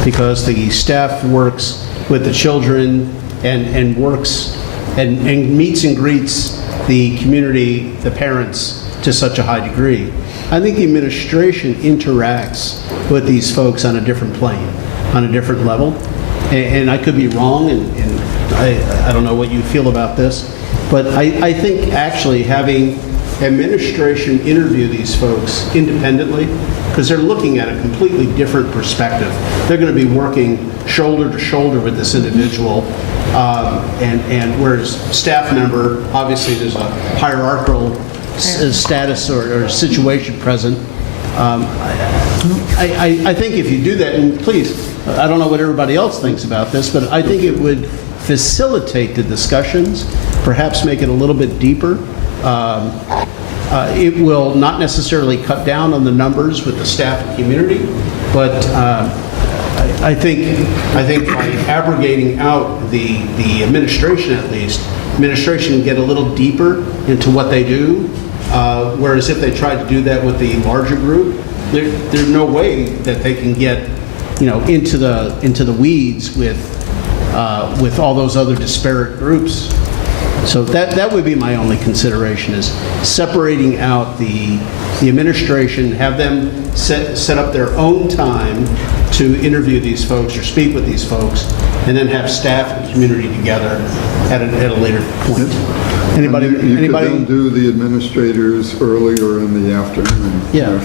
because the staff works with the children and works and meets and greets the community, the parents, to such a high degree. I think the administration interacts with these folks on a different plane, on a different level. And I could be wrong, and I don't know what you feel about this, but I think actually having administration interview these folks independently, because they're looking at a completely different perspective. They're going to be working shoulder to shoulder with this individual, and whereas staff member, obviously there's a hierarchical status or situation present. I think if you do that, and please, I don't know what everybody else thinks about this, but I think it would facilitate the discussions, perhaps make it a little bit deeper. It will not necessarily cut down on the numbers with the staff and community, but I think by abrogating out the administration, at least, administration can get a little deeper into what they do, whereas if they tried to do that with the larger group, there's no way that they can get into the weeds with all those other disparate groups. So that would be my only consideration, is separating out the administration, have them set up their own time to interview these folks or speak with these folks, and then have staff and community together at a later point. Anybody? You could then do the administrators earlier in the afternoon. Yeah.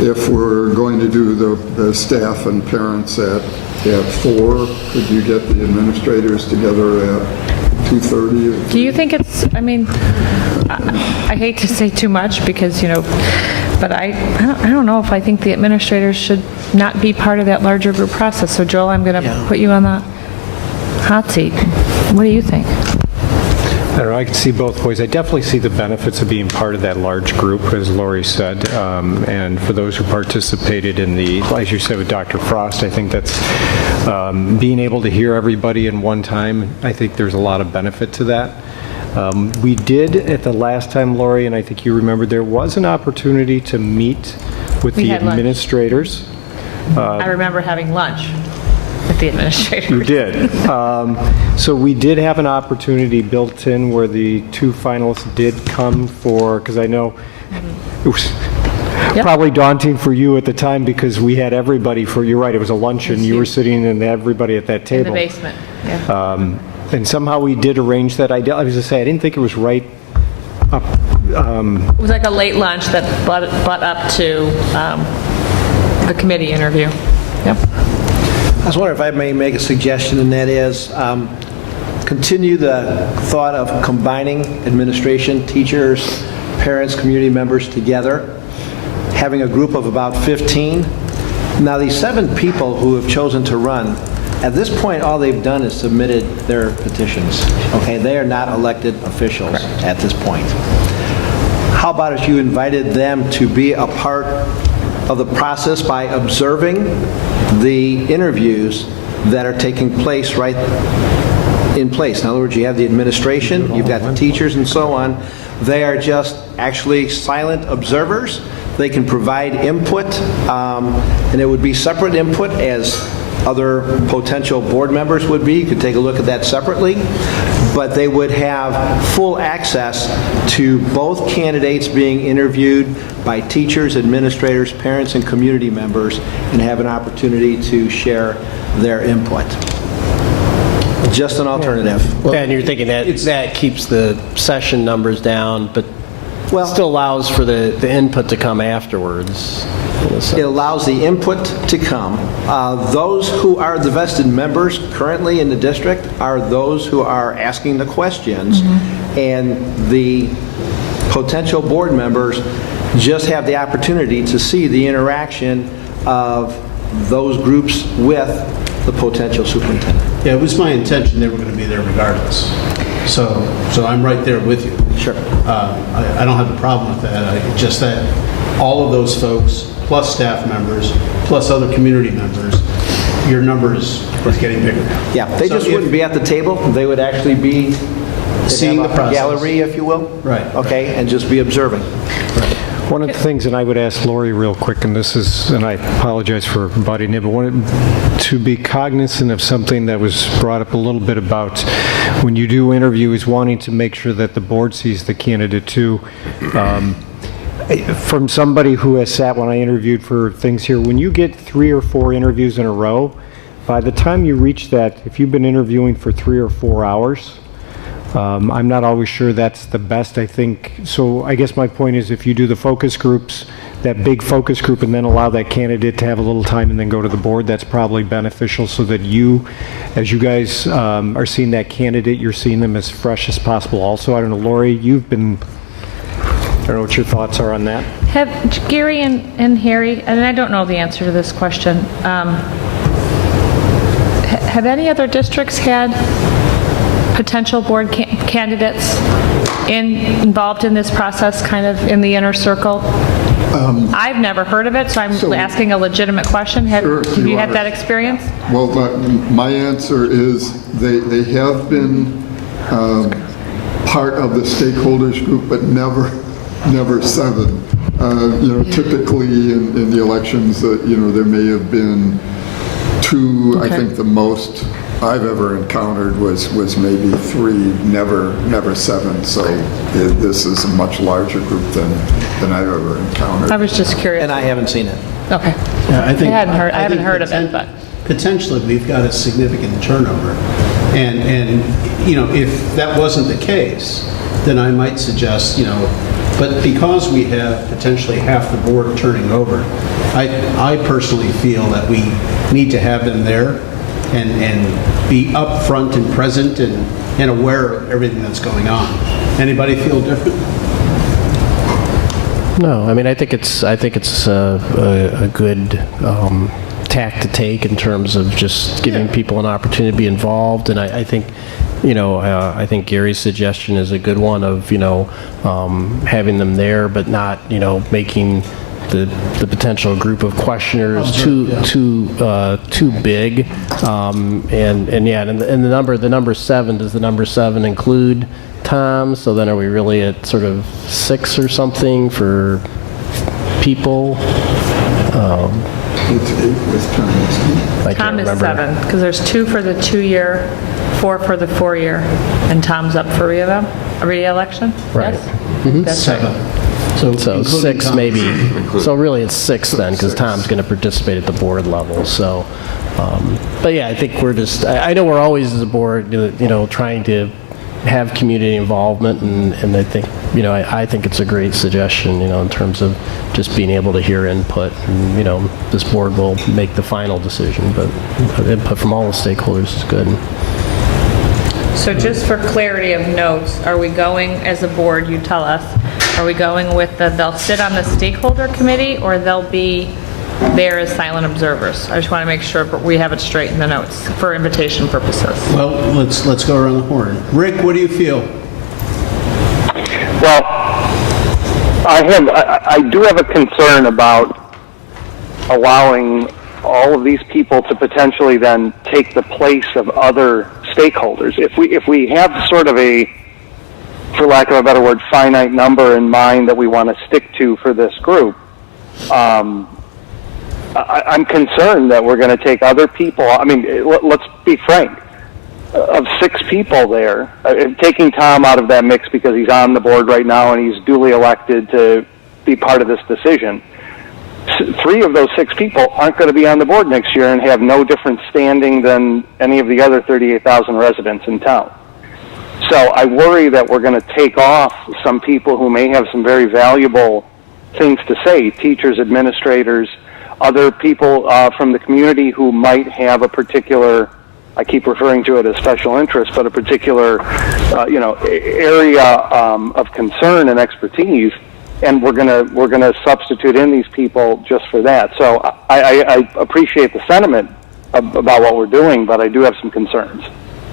If we're going to do the staff and parents at 4, could you get the administrators together at 2:30? Do you think it's, I hate to say too much because, but I don't know if I think the administrators should not be part of that larger group process. So Joel, I'm going to put you on the hot seat. What do you think? I don't know, I can see both ways. I definitely see the benefits of being part of that large group, as Lori said, and for those who participated in as you said with Dr. Frost, I think that's being able to hear everybody in one time. I think there's a lot of benefit to that. We did at the last time, Lori, and I think you remember, there was an opportunity to meet with the administrators. I remember having lunch with the administrators. You did. So we did have an opportunity built in where the 2 finalists did come for, because I know it was probably daunting for you at the time because we had everybody for, you're right, it was a luncheon. You were sitting and everybody at that In table. the basement, yeah. And somehow we did arrange that. I was going to say, I didn't think it was right up. It was like a late lunch that butt up to the committee interview. Yep. I was wondering if I may make a suggestion, and that is continue the thought of combining administration, teachers, parents, community members together, having a group of about 15. Now, these 7 people who have chosen to run, at this point, all they've done is submitted their petitions. Okay, they are not elected officials at this point. How about if you invited them to be a part of the process by observing the interviews that are taking place right in place? In other words, you have the administration, you've got the teachers and so on. They are just actually silent observers. They can provide input, and it would be separate input as other potential board members would be. You could take a look at that separately. But they would have full access to both candidates being interviewed by teachers, administrators, parents, and community members, and have an opportunity to share their input. Just an alternative. And you're thinking that keeps the session numbers down, but still allows for the input to come afterwards. It allows the input to come. Those who are the vested members currently in the district are those who are asking the questions, and the potential board members just have the opportunity to see the interaction of those groups with the potential superintendent. Yeah, it was my intention they were going to be there regardless. So I'm right there with you. Sure. I don't have a problem with that. Just that all of those folks, plus staff members, plus other community members, your number is getting bigger. Yeah, they just wouldn't be at the table. They would actually be seeing the process. Gallery, if you will. Right. Okay, and just be observing. One of the things, and I would ask Lori real quick, and this is, and I apologize for butting in, but to be cognizant of something that was brought up a little bit about when you do interviews, wanting to make sure that the board sees the candidate too. From somebody who has sat when I interviewed for things here, when you get 3 or 4 interviews in a row, by the time you reach that, if you've been interviewing for 3 or 4 hours, I'm not always sure that's the best, I think. So I guess my point is if you do the focus groups, that big focus group, and then allow that candidate to have a little time and then go to the board, that's probably beneficial so that you, as you guys are seeing that candidate, you're seeing them as fresh as possible also. I don't know, Lori, you've been, I don't know what your thoughts are on that. Have Gary and Harry, and I don't know the answer to this question, have any other districts had potential board candidates involved in this process, kind of in the inner circle? I've never heard of it, so I'm asking a legitimate question. Have you had that experience? Well, my answer is they have been part of the stakeholders group, but never 7. Typically in the elections, there may have been 2. Okay. I think the most I've ever encountered was maybe 3, never 7. So this is a much larger group than I've ever encountered. I was just curious. And I haven't seen it. Okay. Yeah, I haven't heard of it, but potentially we've got a significant turnover, and if that wasn't the case, then I might suggest but because we have potentially half the board turning over, I personally feel that we need to have them there and be upfront and present and aware of everything that's going on. Anybody feel different? No, I mean, I think it's a good tack to take in terms of just giving people an opportunity to be involved, and I think, I think Gary's suggestion is a good one of, having them there, but not, making the potential group of questioners too big, and the number 7, does the number 7 include Tom? So then are we really at sort of 6 or something for people? It's 8 with Tom. I can't Tom is remember. 7, because there's 2 for the 2-year, 4 for the 4-year, and Tom's up for re-election? Right. Yes? That's 7. right. So including 6 Tom. maybe. So really it's 6 then, because Tom's going to participate at the board level, so. But yeah, I think we're just, I know we're always as a board, trying to have community involvement, and I think, I think it's a great suggestion, in terms of just being able to hear input, and, this board will make the final decision, but input from all the stakeholders is good. So just for clarity of notes, are we going, as a board, you tell us, are we going with they'll sit on the stakeholder committee, or they'll be there as silent observers? I just want to make sure we have it straight in the notes for invitation purposes. Well, let's go around the horn. Rick, what do you feel? Well, I do have a concern about allowing all of these people to potentially then take the place of other stakeholders. If we have sort of a, for lack of a better word, finite number in mind that we want to stick to for this group, I'm concerned that we're going to take other people. I mean, let's be frank. Of 6 people there, taking Tom out of that mix because he's on the board right now and he's duly elected to be part of this decision, 3 of those 6 people aren't going to be on the board next year and have no different standing than any of the other 38,000 residents in town. So I worry that we're going to take off some people who may have some very valuable things to say, teachers, administrators, other people from the community who might have a particular, I keep referring to it as special interest, but a particular area of concern and expertise, and we're gonna substitute in these people just for that. So I appreciate the sentiment about what we're doing, but I do have some concerns.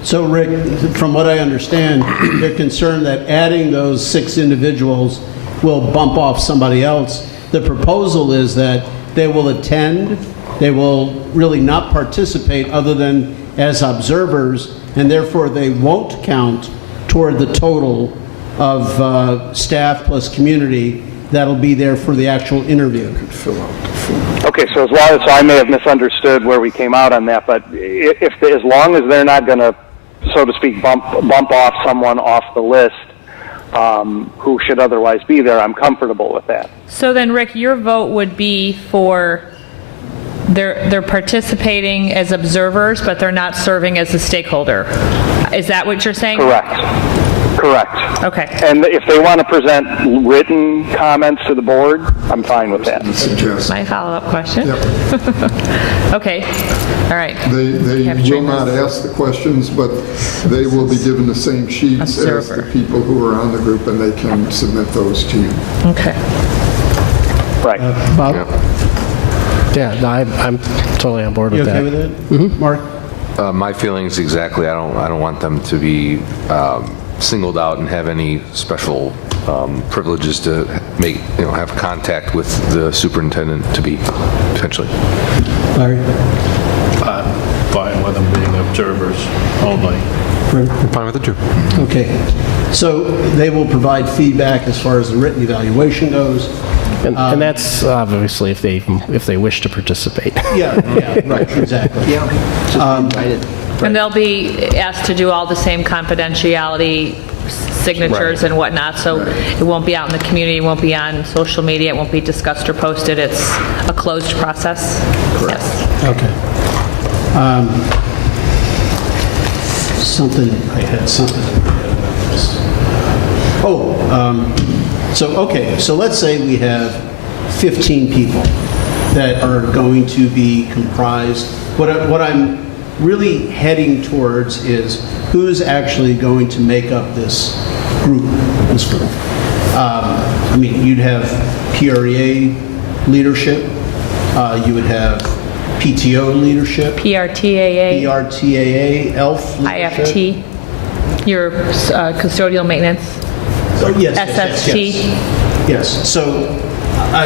So Rick, from what I understand, they're concerned that adding those 6 individuals will bump off somebody else. The proposal is that they will attend, they will really not participate other than as observers, and therefore they won't count toward the total of staff plus community that'll be there for the actual interview. Okay, so so I may have misunderstood where we came out on that, but as long as they're not going to, so to speak, bump off someone off the list who should otherwise be there, I'm comfortable with that. So then, Rick, your vote would be for they're participating as observers, but they're not serving as a stakeholder. Is that what you're saying? Correct. Okay. And if they want to present written comments to the board, I'm fine with that. My follow-up question. Yep. Okay. All right. They will not ask the questions, but they will be given the same sheets as the people who are on the group, and they can submit those to you. Okay. Right. Bob? Yeah, no, I'm totally on board You with okay that. with it? Mark? My feelings exactly. I don't want them to be singled out and have any special privileges to make, have contact with the superintendent to be potentially. Larry? I'm fine with them being observers only. I'm fine with it too. Okay. So they will provide feedback as far as the written evaluation goes. And that's obviously if they wish to participate. Yeah, right, exactly. And they'll be asked to do all the same confidentiality signatures and whatnot, so it won't be out in the community, it won't be on social media, it won't be discussed or posted, it's a closed process. Correct. Yes. Okay. I had something in my head about this. So let's say we have 15 people that are going to be comprised. What I'm really heading towards is who's actually going to make up this group. You'd have PREA leadership, you would have PTO leadership, PRTAA, ELF leadership. IFT, your custodial maintenance, Yes. SST. Yes. So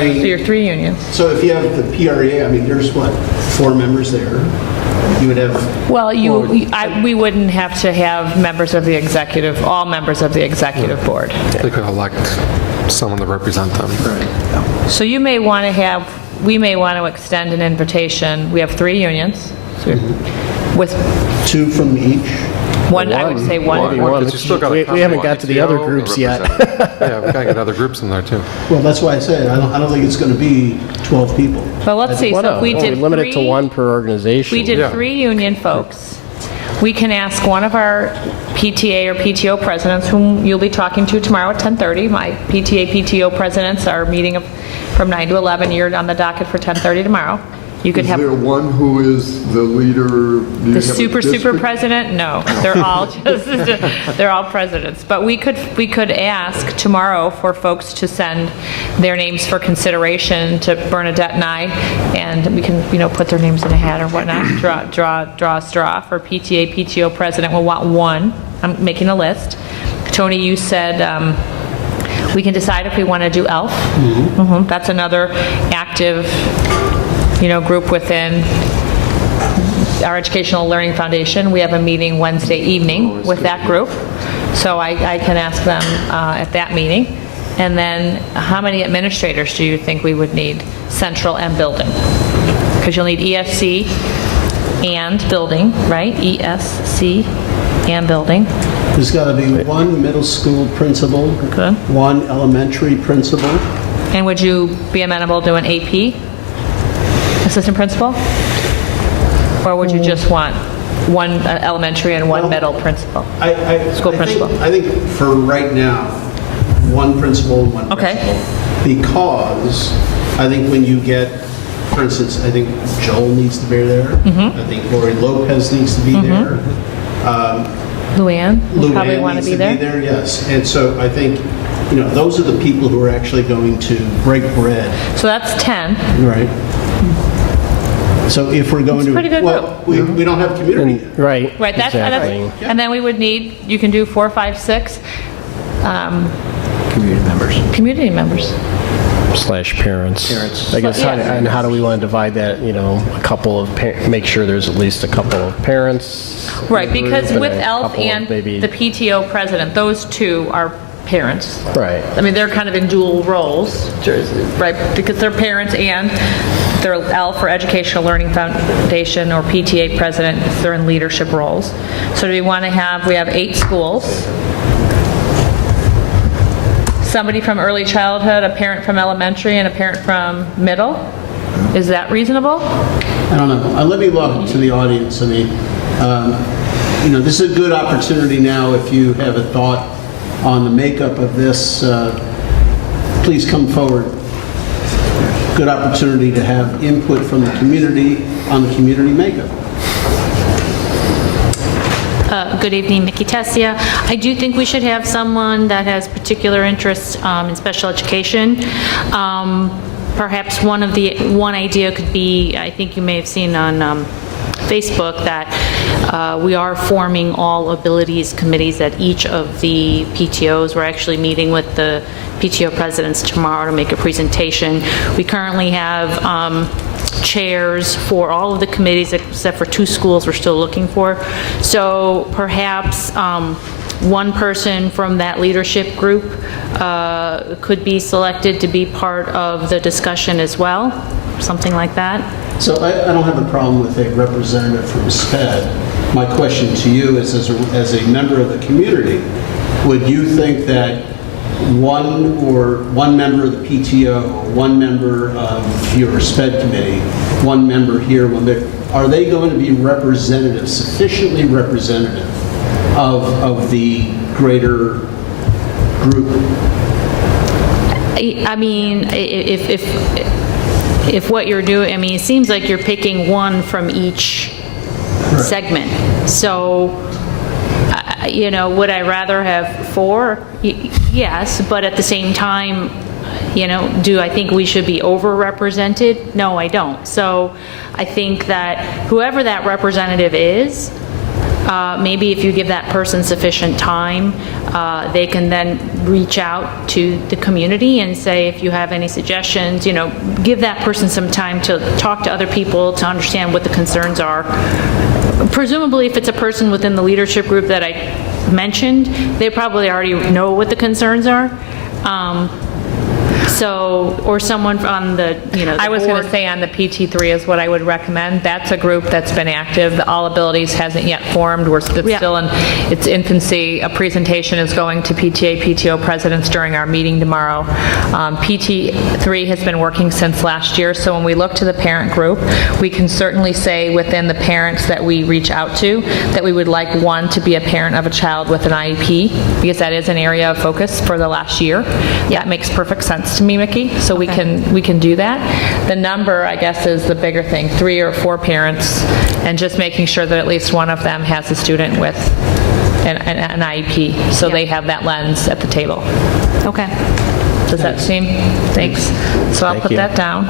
your 3 unions. So if you have the PREA, there's 4 members there. You would have. Well, we wouldn't have to have members of the executive, all members of the executive board. They could elect someone to represent them. Right. So we may want to extend an invitation. We have 3 unions with 2 from each. One, I would say one. Maybe Well, one. 'cause you still gotta We come haven't to got to the other PTO groups yet. Yeah, we gotta get other groups in there too. Well, that's why I said, I don't think it's going to be 12 people. But let's see, so if we did limit it to three- one per organization. We did Yeah. 3 union folks. We can ask one of our PTA or PTO presidents, whom you'll be talking to tomorrow at 10:30. My PTA, PTO presidents are meeting from 9 to 11. You're on the docket for 10:30 tomorrow. You could Is have there one who is the leader? Do you the have a super district? president. No, they're all just they're all presidents. But we could ask tomorrow for folks to send their names for consideration to Bernadette and I, and we can put their names in a hat or whatnot. Draw a straw for PTA, PTO president. We'll want one. I'm making a list. Tony, you said we can decide if we want to do ELF. Mm-hmm. That's another active group within our Educational Learning Foundation. We have a meeting Wednesday evening with that group, so I can ask them at that meeting. And then how many administrators do you think we would need, central and building? Because you'll need ESC and building, right? ESC and building. There's got to be one middle school principal, Good. one elementary principal. And would you be amenable to an AP, assistant principal? Or would you just want one elementary and one middle principal? School principal. I think for right now, one principal and one Okay. principal. Because I think when you get, for instance, I think Joel needs to be there. Mm-hmm. I think Lori Lopez needs to be there. Luann would probably Luann want to needs be there. yes. And so I think, those are the people who are actually going to break bread. So that's 10. Right. So if we're going It's a to... pretty good well, we don't have community yet. Right. Right, exactly. and then we would need, you can do 4, 5, 6. Community members. Slash parents. I guess, Well, yeah. and how do we want to divide that, a couple of, make sure there's at least a couple of parents? Right, in the because group with and a ELF couple of and maybe- the PTO president, those two are parents. Right. I mean, they're kind of in dual roles, right? Because they're parents and they're ELF for Educational Learning Foundation or PTA president, they're in leadership roles. So do we want to we have 8 schools. Somebody from early childhood, a parent from elementary, and a parent from middle? Is that reasonable? I don't know. Let me look to the audience. I mean, this is a good opportunity now. If you have a thought on the makeup of this, please come forward. Good opportunity to have input from the community on the community makeup. Good evening, Mickey Tessia. I do think we should have someone that has particular interest in special education. Perhaps one idea could be, I think you may have seen on Facebook, that we are forming all abilities committees at each of the PTOs. We're actually meeting with the PTO presidents tomorrow to make a presentation. We currently have chairs for all of the committees except for 2 schools we're still looking for. So perhaps one person from that leadership group could be selected to be part of the discussion as well, something like that. So I don't have a problem with a representative from SPED. My question to you is, as a member of the community, would you think that one member of the PTO, one member of your SPED committee, one member here, one there, are they going to be representative, sufficiently representative of the greater group? I mean, if what you're doing, I mean, it seems like you're picking one from each segment. So, would I rather have 4? Yes, but at the same time, do I think we should be overrepresented? No, I don't. So I think that whoever that representative is, maybe if you give that person sufficient time, they can then reach out to the community and say, if you have any suggestions, give that person some time to talk to other people to understand what the concerns are. Presumably, if it's a person within the leadership group that I mentioned, they probably already know what the concerns are. So, or someone from the, the I was going board. to say on the PT3 is what I would recommend. That's a group that's been active. The All Abilities hasn't yet formed. It's still in its infancy. A presentation is going to PTA, PTO presidents during our meeting tomorrow. PT3 has been working since last year, so when we look to the parent group, we can certainly say within the parents that we reach out to that we would like one to be a parent of a child with an IEP, because that is an area of focus for the last year. That makes perfect sense to me, Mickey, so we can do that. The number, I guess, is the bigger thing, 3 or 4 parents, and just making sure that at least one of them has a student with an IEP, so they have that lens at the table. Okay. Does that seem? Thanks. So I'll put that down.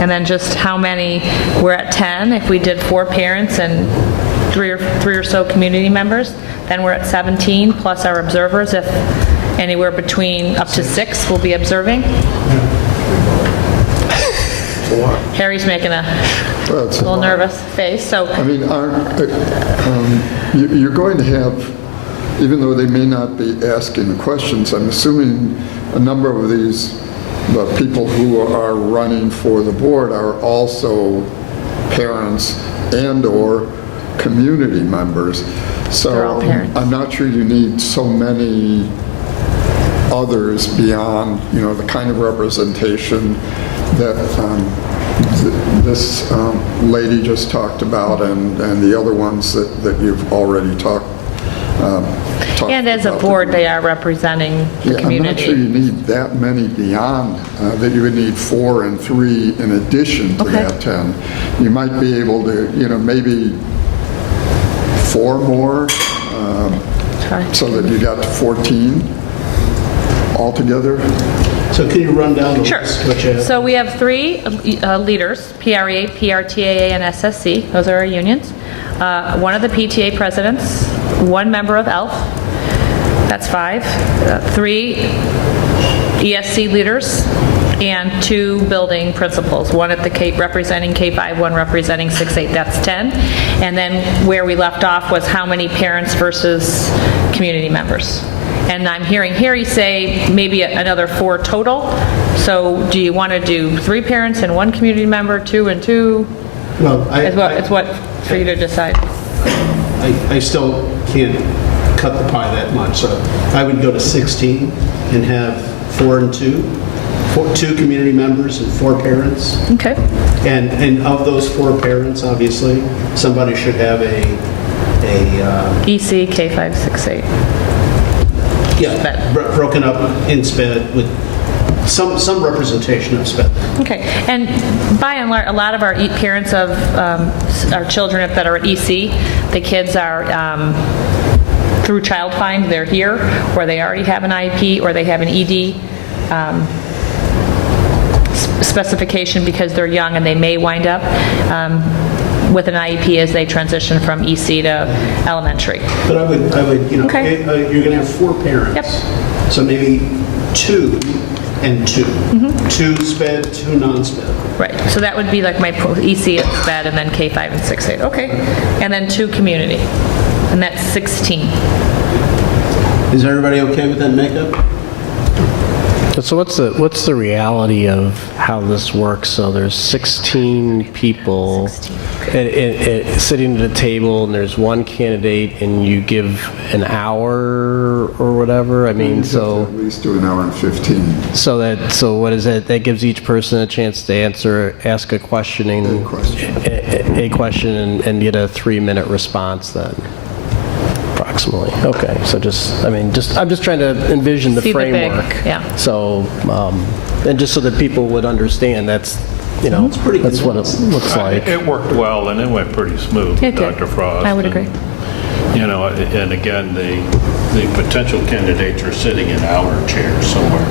And then just how many, we're at 10, if we did 4 parents and 3 or so community members, then we're at 17, plus our observers, if anywhere between up to 6 will be observing. Harry's making a little nervous face, so. I mean, you're going to have, even though they may not be asking the questions, I'm assuming a number of these people who are running for the board are also parents and/or community members. So They're all parents. I'm not sure you need so many others beyond, the kind of representation that this lady just talked about and the other ones that you've already talked And as a about. board, they are representing the I'm not sure you community. need that many beyond, that you would need 4 and 3 in addition to that 10. You might be able to, maybe 4 more, so that you got to 14 altogether. So can you run down the Sure. list? What you have? So we have 3 leaders, PREA, PRTAA, and SSC. Those are our unions. 1 of the PTA presidents, 1 member of ELF. That's 5. 3 ESC leaders, and 2 building principals, 1 at the Cape representing K-5, 1 representing 6-8. That's 10. And then where we left off was how many parents versus community members. And I'm hearing Harry say maybe another 4 total. So do you want to do 3 parents and 1 community member, 2 and 2? Well, It's what for you to decide. I still can't cut the pie that much, so I would go to 16 and have 4 and 2. 2 community members and 4 parents. Okay. And of those 4 parents, obviously, somebody should have a EC, K-5, 6-8. broken up in SPED with some representation of SPED. Okay, and by and large, a lot of our parents of our children that are at EC, the kids are through Child Find, they're here, or they already have an IEP, or they have an ED specification because they're young and they may wind up with an IEP as they transition from EC to elementary. But I would Okay. you're going to have 4 parents. Yep. So maybe 2 and 2. 2 SPED, 2 non-SPED. Right, so that would be like my EC and SPED, and then K-5 and 6-8. Okay, and then 2 community, and that's 16. Is everybody okay with that makeup? So what's the reality of how this works? So there's 16 people sitting at a table, and there's 1 candidate, and you give an hour or whatever. I mean, so At least do an hour and 15. so what is that? That gives each person a chance to ask a question and get a 3-minute response then. Approximately. Okay, so I'm just trying to envision the See the big, framework. yeah. So, and just so that people would understand that's what it looks like. It worked well, and it went pretty smooth, It did. Dr. Frost. I would agree. And again, the potential candidates are sitting in our chairs somewhere.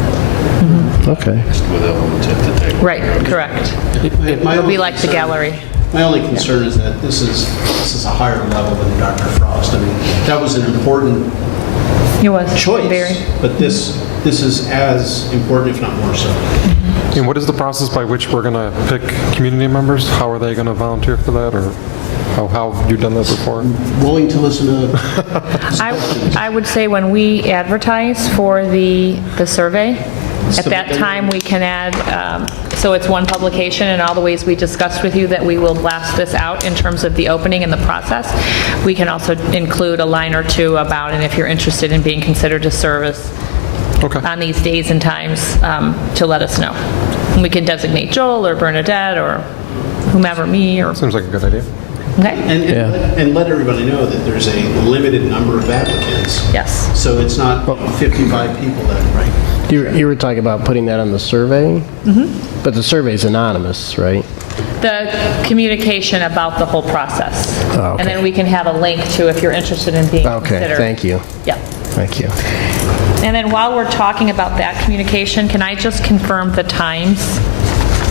Okay. With elements at the table. Right, correct. It'll be like the gallery. My only concern is that this is a higher level than Dr. Frost. I mean, that was an important It was. choice, Very. but this is as important, if not more so. And what is the process by which we're going to pick community members? How are they going to volunteer for that, or? How have you done that before? Willing to listen to... I would say when we advertise for the survey, at that time, we can add, so it's one publication, and all the ways we discussed with you that we will blast this out in terms of the opening and the process. We can also include a line or two about, and if you're interested in being considered to service on these days and times, to let us know. And we can designate Joel or Bernadette or whomever, me or... Seems like a good idea. Okay. And let everybody know that there's a limited number of applicants. Yes. So it's not 55 people that, right? You were talking about putting that on the survey? Mm-hmm. But the survey's anonymous, right? The communication about the whole process. Oh, okay. And then we can have a link to if you're interested in being Okay, considered. thank you. Yeah. Thank you. And then while we're talking about that communication, can I just confirm the times?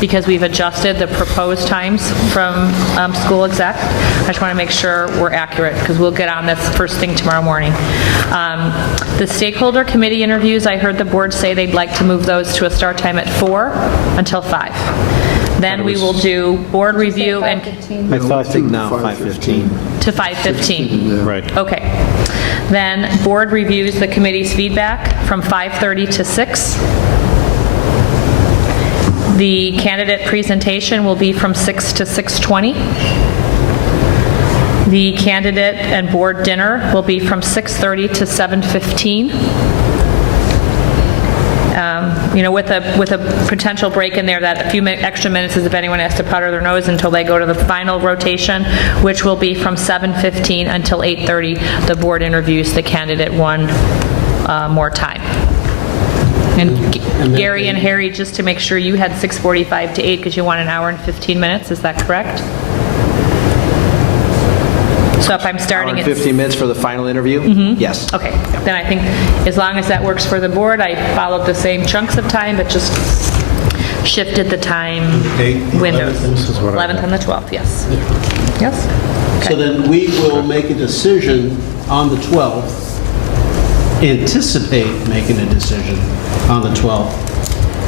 Because we've adjusted the proposed times from school exec. I just want to make sure we're accurate, because we'll get on this first thing tomorrow morning. The stakeholder committee interviews, I heard the board say they'd like to move those to a start time at 4 until 5. Then we will do board review and... I think now 5:15. To 5:15. Right. Okay. Then board reviews the committee's feedback from 5:30 to 6. The candidate presentation will be from 6 to 6:20. The candidate and board dinner will be from 6:30 to 7:15. With a potential break in there, that a few extra minutes is if anyone has to powder their nose until they go to the final rotation, which will be from 7:15 until 8:30. The board interviews the candidate one more time. And Gary and Harry, just to make sure, you had 6:45 to 8 because you want an hour and 15 minutes, is that correct? So if I'm starting at... 15 minutes for the final interview? Yes. Okay, then I think as long as that works for the board, I followed the same chunks of time, but just shifted the time windows. 11th and the 12th, yes. Yes? So then we will make a decision on the 12th, anticipate making a decision on the 12th,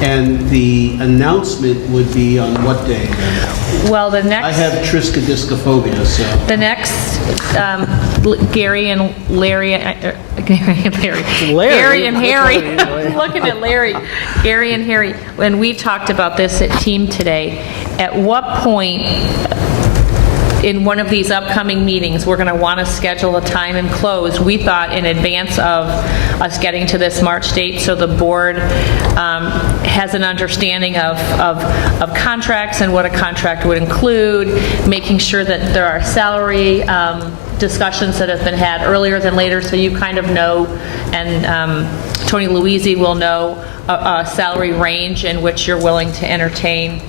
and the announcement would be on what day then? Well, the next... I have triskaidekaphobia, so... The next, Gary and Larry, Gary and Harry, I'm looking at Larry, Gary and Harry, when we talked about this at team today, at what point in one of these upcoming meetings, we're going to want to schedule a time and close, we thought, in advance of us getting to this March date, so the board has an understanding of contracts and what a contract would include, making sure that there are salary discussions that have been had earlier than later, so you kind of know, and Tony Luisi will know a salary range in which you're willing to entertain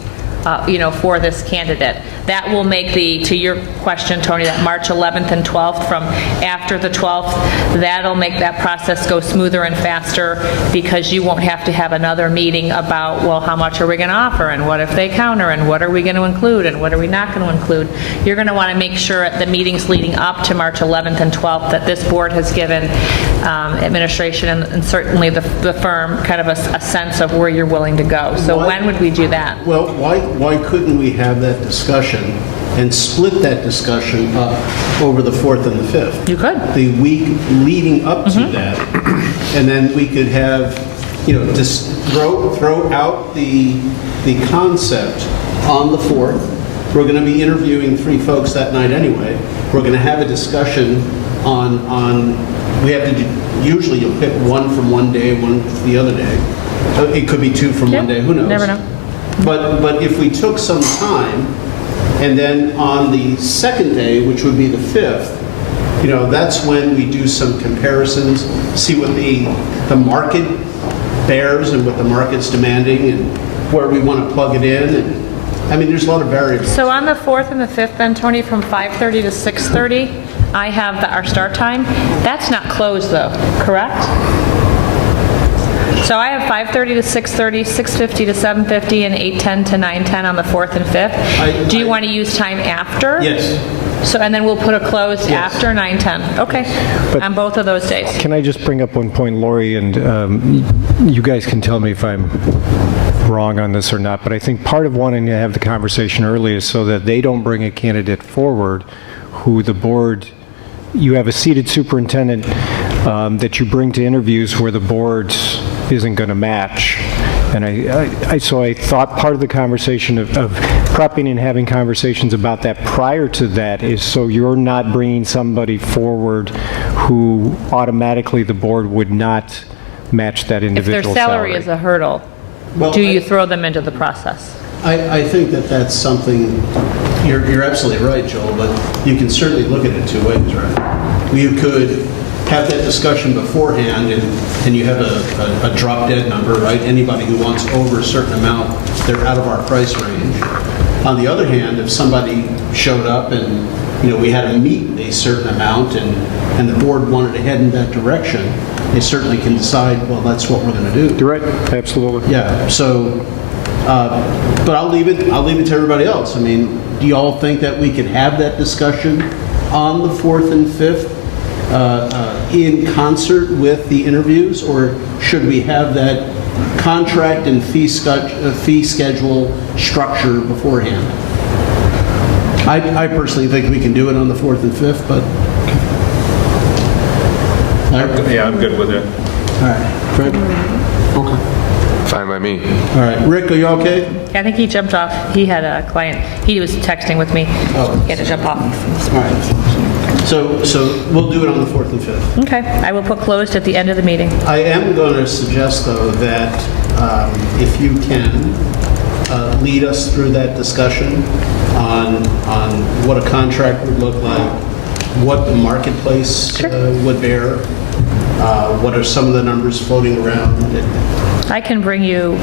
for this candidate. That will make to your question, Tony, that March 11th and 12th, from after the 12th, that'll make that process go smoother and faster, because you won't have to have another meeting about, well, how much are we going to offer, and what if they counter, and what are we going to include, and what are we not going to include. You're going to want to make sure at the meetings leading up to March 11th and 12th that this board has given administration and certainly the firm kind of a sense of where you're willing to go. So when would we do that? Well, why couldn't we have that discussion and split that discussion up over the 4th and the 5th? You could. The week leading up to that, and then we could have, just throw out the concept on the 4th. We're going to be interviewing 3 folks that night anyway. We're going to have a discussion on we have to usually you'll pick one from one day, one the other day. It could be 2 from one day, who knows? Never know. But if we took some time, and then on the second day, which would be the 5th, that's when we do some comparisons, see what the market bears and what the market's demanding, and where we want to plug it in. And, there's a lot of variables. So on the 4th and the 5th then, Tony, from 5:30 to 6:30, I have our start time. That's not closed though, correct? So I have 5:30 to 6:30, 6:50 to 7:50, and 8:10 to 9:10 on the 4th and 5th. Do you want to use time after? Yes. So, and then we'll put a close after 9:10. Okay. On both of those days. Can I just bring up one point, Lori, and you guys can tell me if I'm wrong on this or not, but I think part of wanting to have the conversation early is so that they don't bring a candidate forward who the board, you have a seated superintendent that you bring to interviews where the board isn't going to match. And so I thought part of the conversation of prepping and having conversations about that prior to that is so you're not bringing somebody forward who automatically the board would not match that If individual their salary is a hurdle, do you throw them into the process? I think that that's something, you're absolutely right, Joel, but you can certainly look at it two ways, right? You could have that discussion beforehand, and you have a drop-dead number, right? Anybody who wants over a certain amount, they're out of our price range. On the other hand, if somebody showed up and, we had to meet a certain amount and the board wanted to head in that direction, they certainly can decide, well, that's what we're going to do. You're right, absolutely. Yeah, so, but I'll leave it to everybody else. I mean, do you all think that we could have that discussion on the 4th and 5th in concert with the interviews, or should we have that contract and fee schedule structure beforehand? I personally think we can do it on the 4th and 5th, but... Yeah, I'm good with it. All right, Fred? Okay. Fine by me. All right, Rick, are you okay? I think he jumped off. He had a client. He was texting with me. Oh. He had to jump off. All right. So we'll do it on the 4th and 5th. Okay. I will put closed at the end of the meeting. I am going to suggest, though, that if you can lead us through that discussion on what a contract would look like, what the marketplace would bear, what are some of the numbers floating around. I can bring you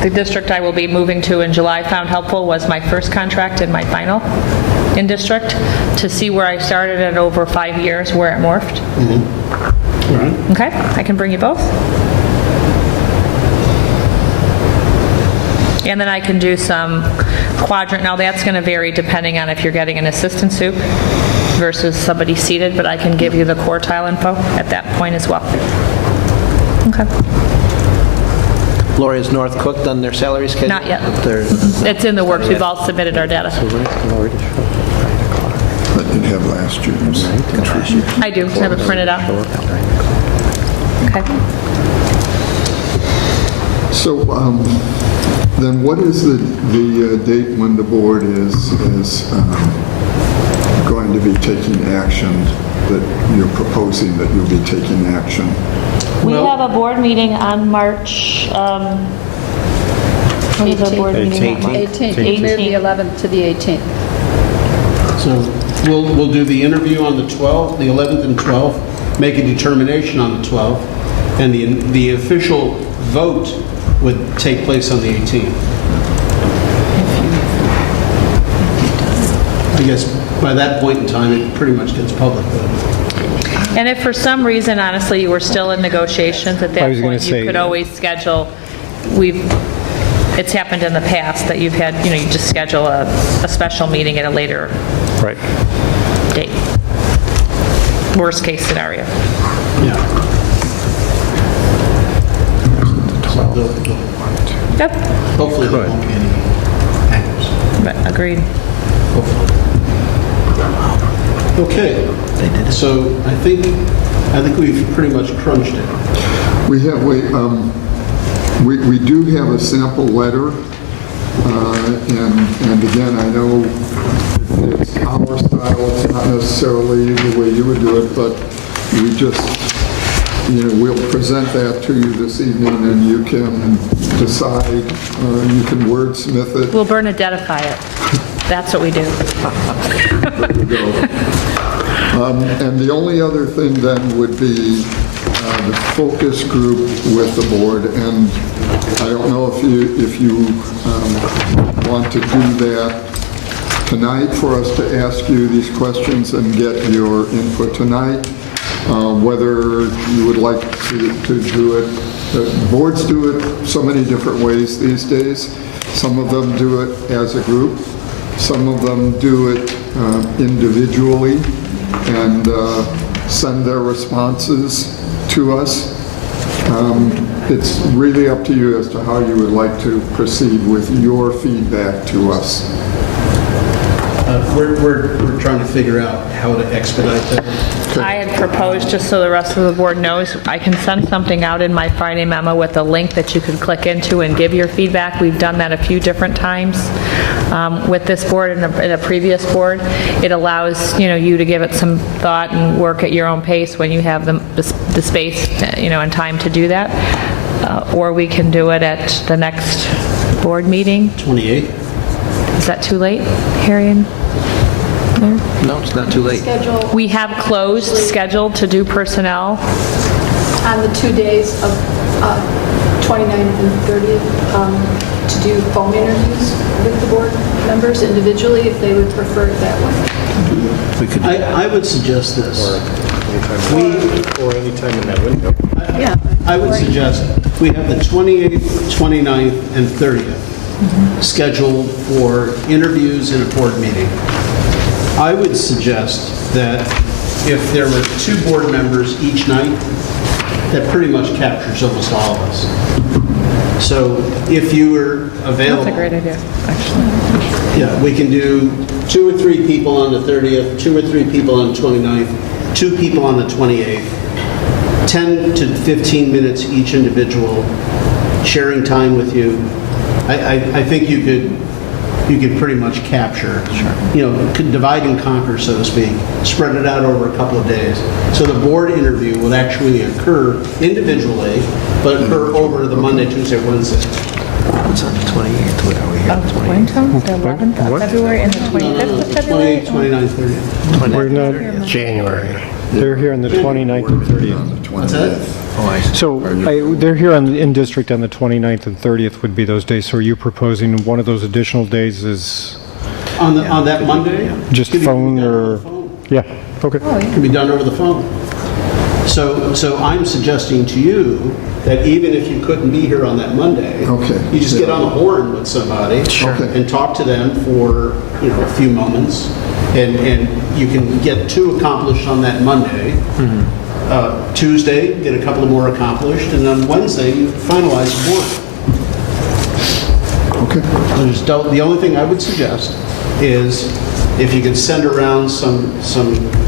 the district I will be moving to in July found helpful was my first contract and my final in district to see where I started at over 5 years, where it morphed. Mm-hmm. All right. Okay, I can bring you both. And then I can do some quadrant. Now that's going to vary depending on if you're getting an assistant soup versus somebody seated, but I can give you the quartile info at that point as well. Okay. Lori, has North Cook done their salary schedule? Not yet. It's in the works. We've all submitted our data. I didn't have last year's. I do. Have it printed out. Okay. So then what is the date when the board is going to be taking action, that you're proposing that you'll be taking action? We have a board meeting on March, when is our board meeting? 18th. Move the 11th to the 18th. So we'll do the interview on the 12th, the 11th and 12th, make a determination on the 12th, and the official vote would take place on the 18th. I guess by that point in time, it pretty much gets public. And if for some reason, honestly, you were still in negotiations at that point, you could yeah. always schedule, it's happened in the past that you've had, you just schedule a special meeting at a later Right. date. Worst case scenario. Yeah. Yep. Hopefully there won't be any hangers. But agreed. Okay. So I think we've pretty much crunched it. We do have a sample letter, and again, I know it's our style, it's not necessarily the way you would do it, but we just, we'll present that to you this evening, and you can decide, you can wordsmith it. We'll Bernadettify it. That's what we do. There you go. And the only other thing then would be the focus group with the board, and I don't know if you want to do that tonight for us to ask you these questions and get your input tonight, whether you would like to do it. Boards do it so many different ways these days. Some of them do it as a group. Some of them do it individually and send their responses to us. It's really up to you as to how you would like to proceed with your feedback to us. we're trying to figure out how to expedite that. I had proposed, just so the rest of the board knows, I can send something out in my Friday memo with a link that you can click into and give your feedback. We've done that a few different times with this board and a previous board. It allows, you to give it some thought and work at your own pace when you have the space, and time to do that. Or we can do it at the next board meeting. 28th? Is that too late, Harry and Claire? No, it's not too late. Schedule We have closed scheduled to do personnel. on the 2 days of 29th and 30th to do phone interviews with the board members individually if they would prefer it that way. I would suggest this. Or any time in that window. I would suggest we have the 28th, 29th, and 30th scheduled for interviews in a board meeting. I would suggest that if there were 2 board members each night, that pretty much captures almost all of us. So if you were available... That's a great idea, actually. Yeah, we can do 2 or 3 people on the 30th, 2 or 3 people on the 29th, 2 people on the 28th, 10 to 15 minutes each individual, sharing time with you. I think you could pretty much capture, could divide and conquer, so to speak, spread it out over a couple of days. So the board interview would actually occur individually, but occur over the Monday, Tuesday, Wednesday. It's on the 28th. What are we here? Of winter, the 11th of February and the 25th of February? 28th, 29th, 30th. We're not, January. they're here on the 29th and 30th. What's that? So they're here in district on the 29th and 30th would be those days. So are you proposing one of those additional days is On that Monday? just Could be phone done over or? the phone. Yeah, okay. It can be done over the phone. So I'm suggesting to you that even if you couldn't be here on that Monday, Okay. you just get on the horn with somebody and talk to them for a few moments, and you can get 2 accomplished on that Monday. Tuesday, get a couple more accomplished, and on Wednesday, you finalize one. Okay. The only thing I would suggest is if you could send around some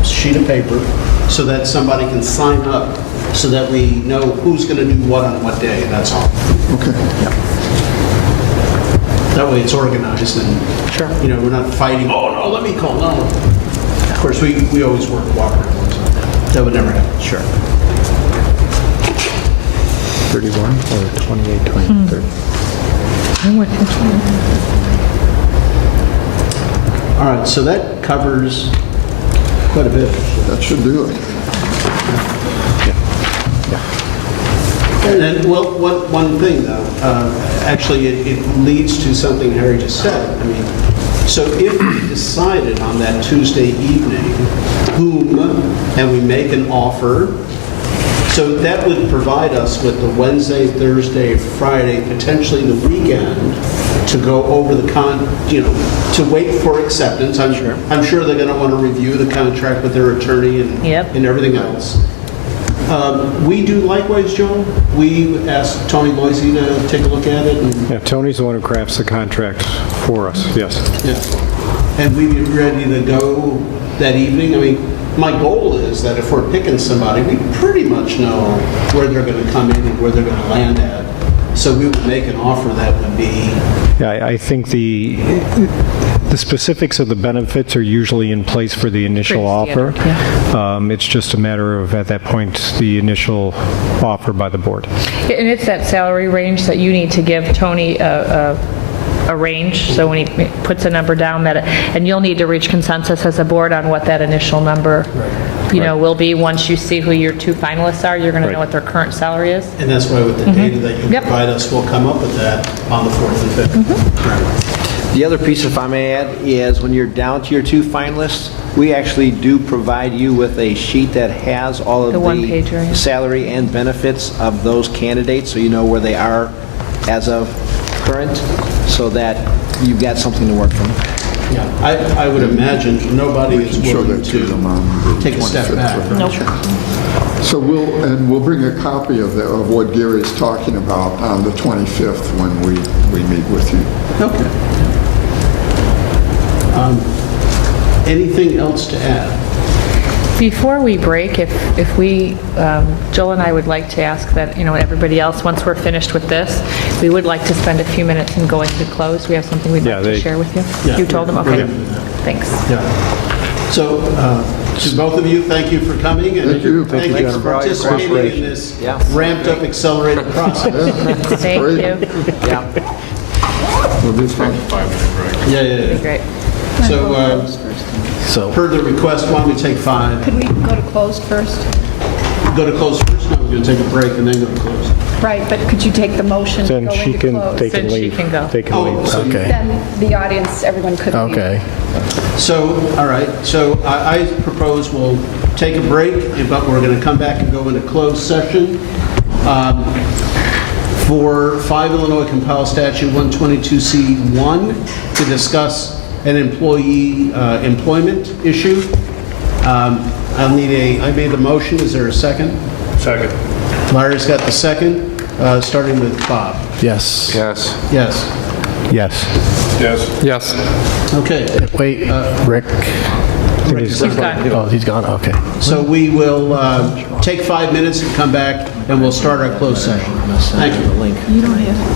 sheet of paper so that somebody can sign up so that we know who's going to do what on what day, that's all. Okay. That way it's organized and, we're not fighting, oh, no, let me call, no. Of course, we always work cooperatively, so that would never happen. Sure. 31 or 28, 20, 30? I'm with you. All right, so that covers quite a bit. That should do it. And then, one thing though, actually it leads to something Harry just said. I mean, so if we decided on that Tuesday evening whom, and we make an offer, so that would provide us with the Wednesday, Thursday, Friday, potentially the weekend to go over to wait for acceptance. I'm sure they're going to want to review the contract with their attorney and everything else. We do likewise, Joe. We asked Tony Boise to take a look at it. Yeah, Tony's the one who crafts the contract for us, yes. Yeah. And we'd be ready to go that evening. I mean, my goal is that if we're picking somebody, we pretty much know where they're going to come in and where they're going to land at. So we would make an offer that would be... Yeah, I think the specifics of the benefits are usually in place for the initial offer. It's just a matter of, at that point, the initial offer by the board. And it's that salary range that you need to give Tony a range, so when he puts a number down, and you'll need to reach consensus as a board on what that initial number, will be. Once you see who your 2 finalists are, you're going to know what their current salary is. And that's why with the data that you provide us, we'll come up with that on the 4th and 5th. The other piece, if I may add, is when you're down to your 2 finalists, we actually do provide you with a sheet that has all of the salary and benefits of those candidates, so you know where they are as of current, so that you've got something to work from. Yeah, I would imagine nobody is willing to take a step back. Nope. So we'll bring a copy of what Gary's talking about on the 25th when we meet with you. Okay. Anything else to add? Before we break, if we, Jill and I would like to ask that, everybody else, once we're finished with this, we would like to spend a few minutes in going to close. We have something we'd like to share with you. Yeah, You told them? we're Okay. gonna do that. Thanks. Yeah. So, to both of you, thank you for coming. And Thank you. Thank you for participating in this Yeah. ramped-up, accelerated process. Thank great. you. Yeah. We'll do fine. 5-minute break. Yeah. Great. So, per the request, why don't we take 5? Could we go to closed first? Go to close first? No, we're going to take a break and then go to close. Right, but could you take the motion to Then go she into can, closed? they can Then she leave. can go. They can leave. so you- Okay. Then the audience, everyone could leave. Okay. So, all right, so I propose we'll take a break, but we're going to come back and go into closed session for 5 Illinois Compiled Statute 122C1 to discuss an employee employment issue. I made the motion, is there a second? Second. Larry's got the second, starting with Bob. Yes. Yes. Yes, Yes. Yes. Yes. okay. Wait, Rick. He's gone. Oh, he's gone, okay. So we will take 5 minutes and come back, and we'll start our closed session. Thank you. Link. You don't have.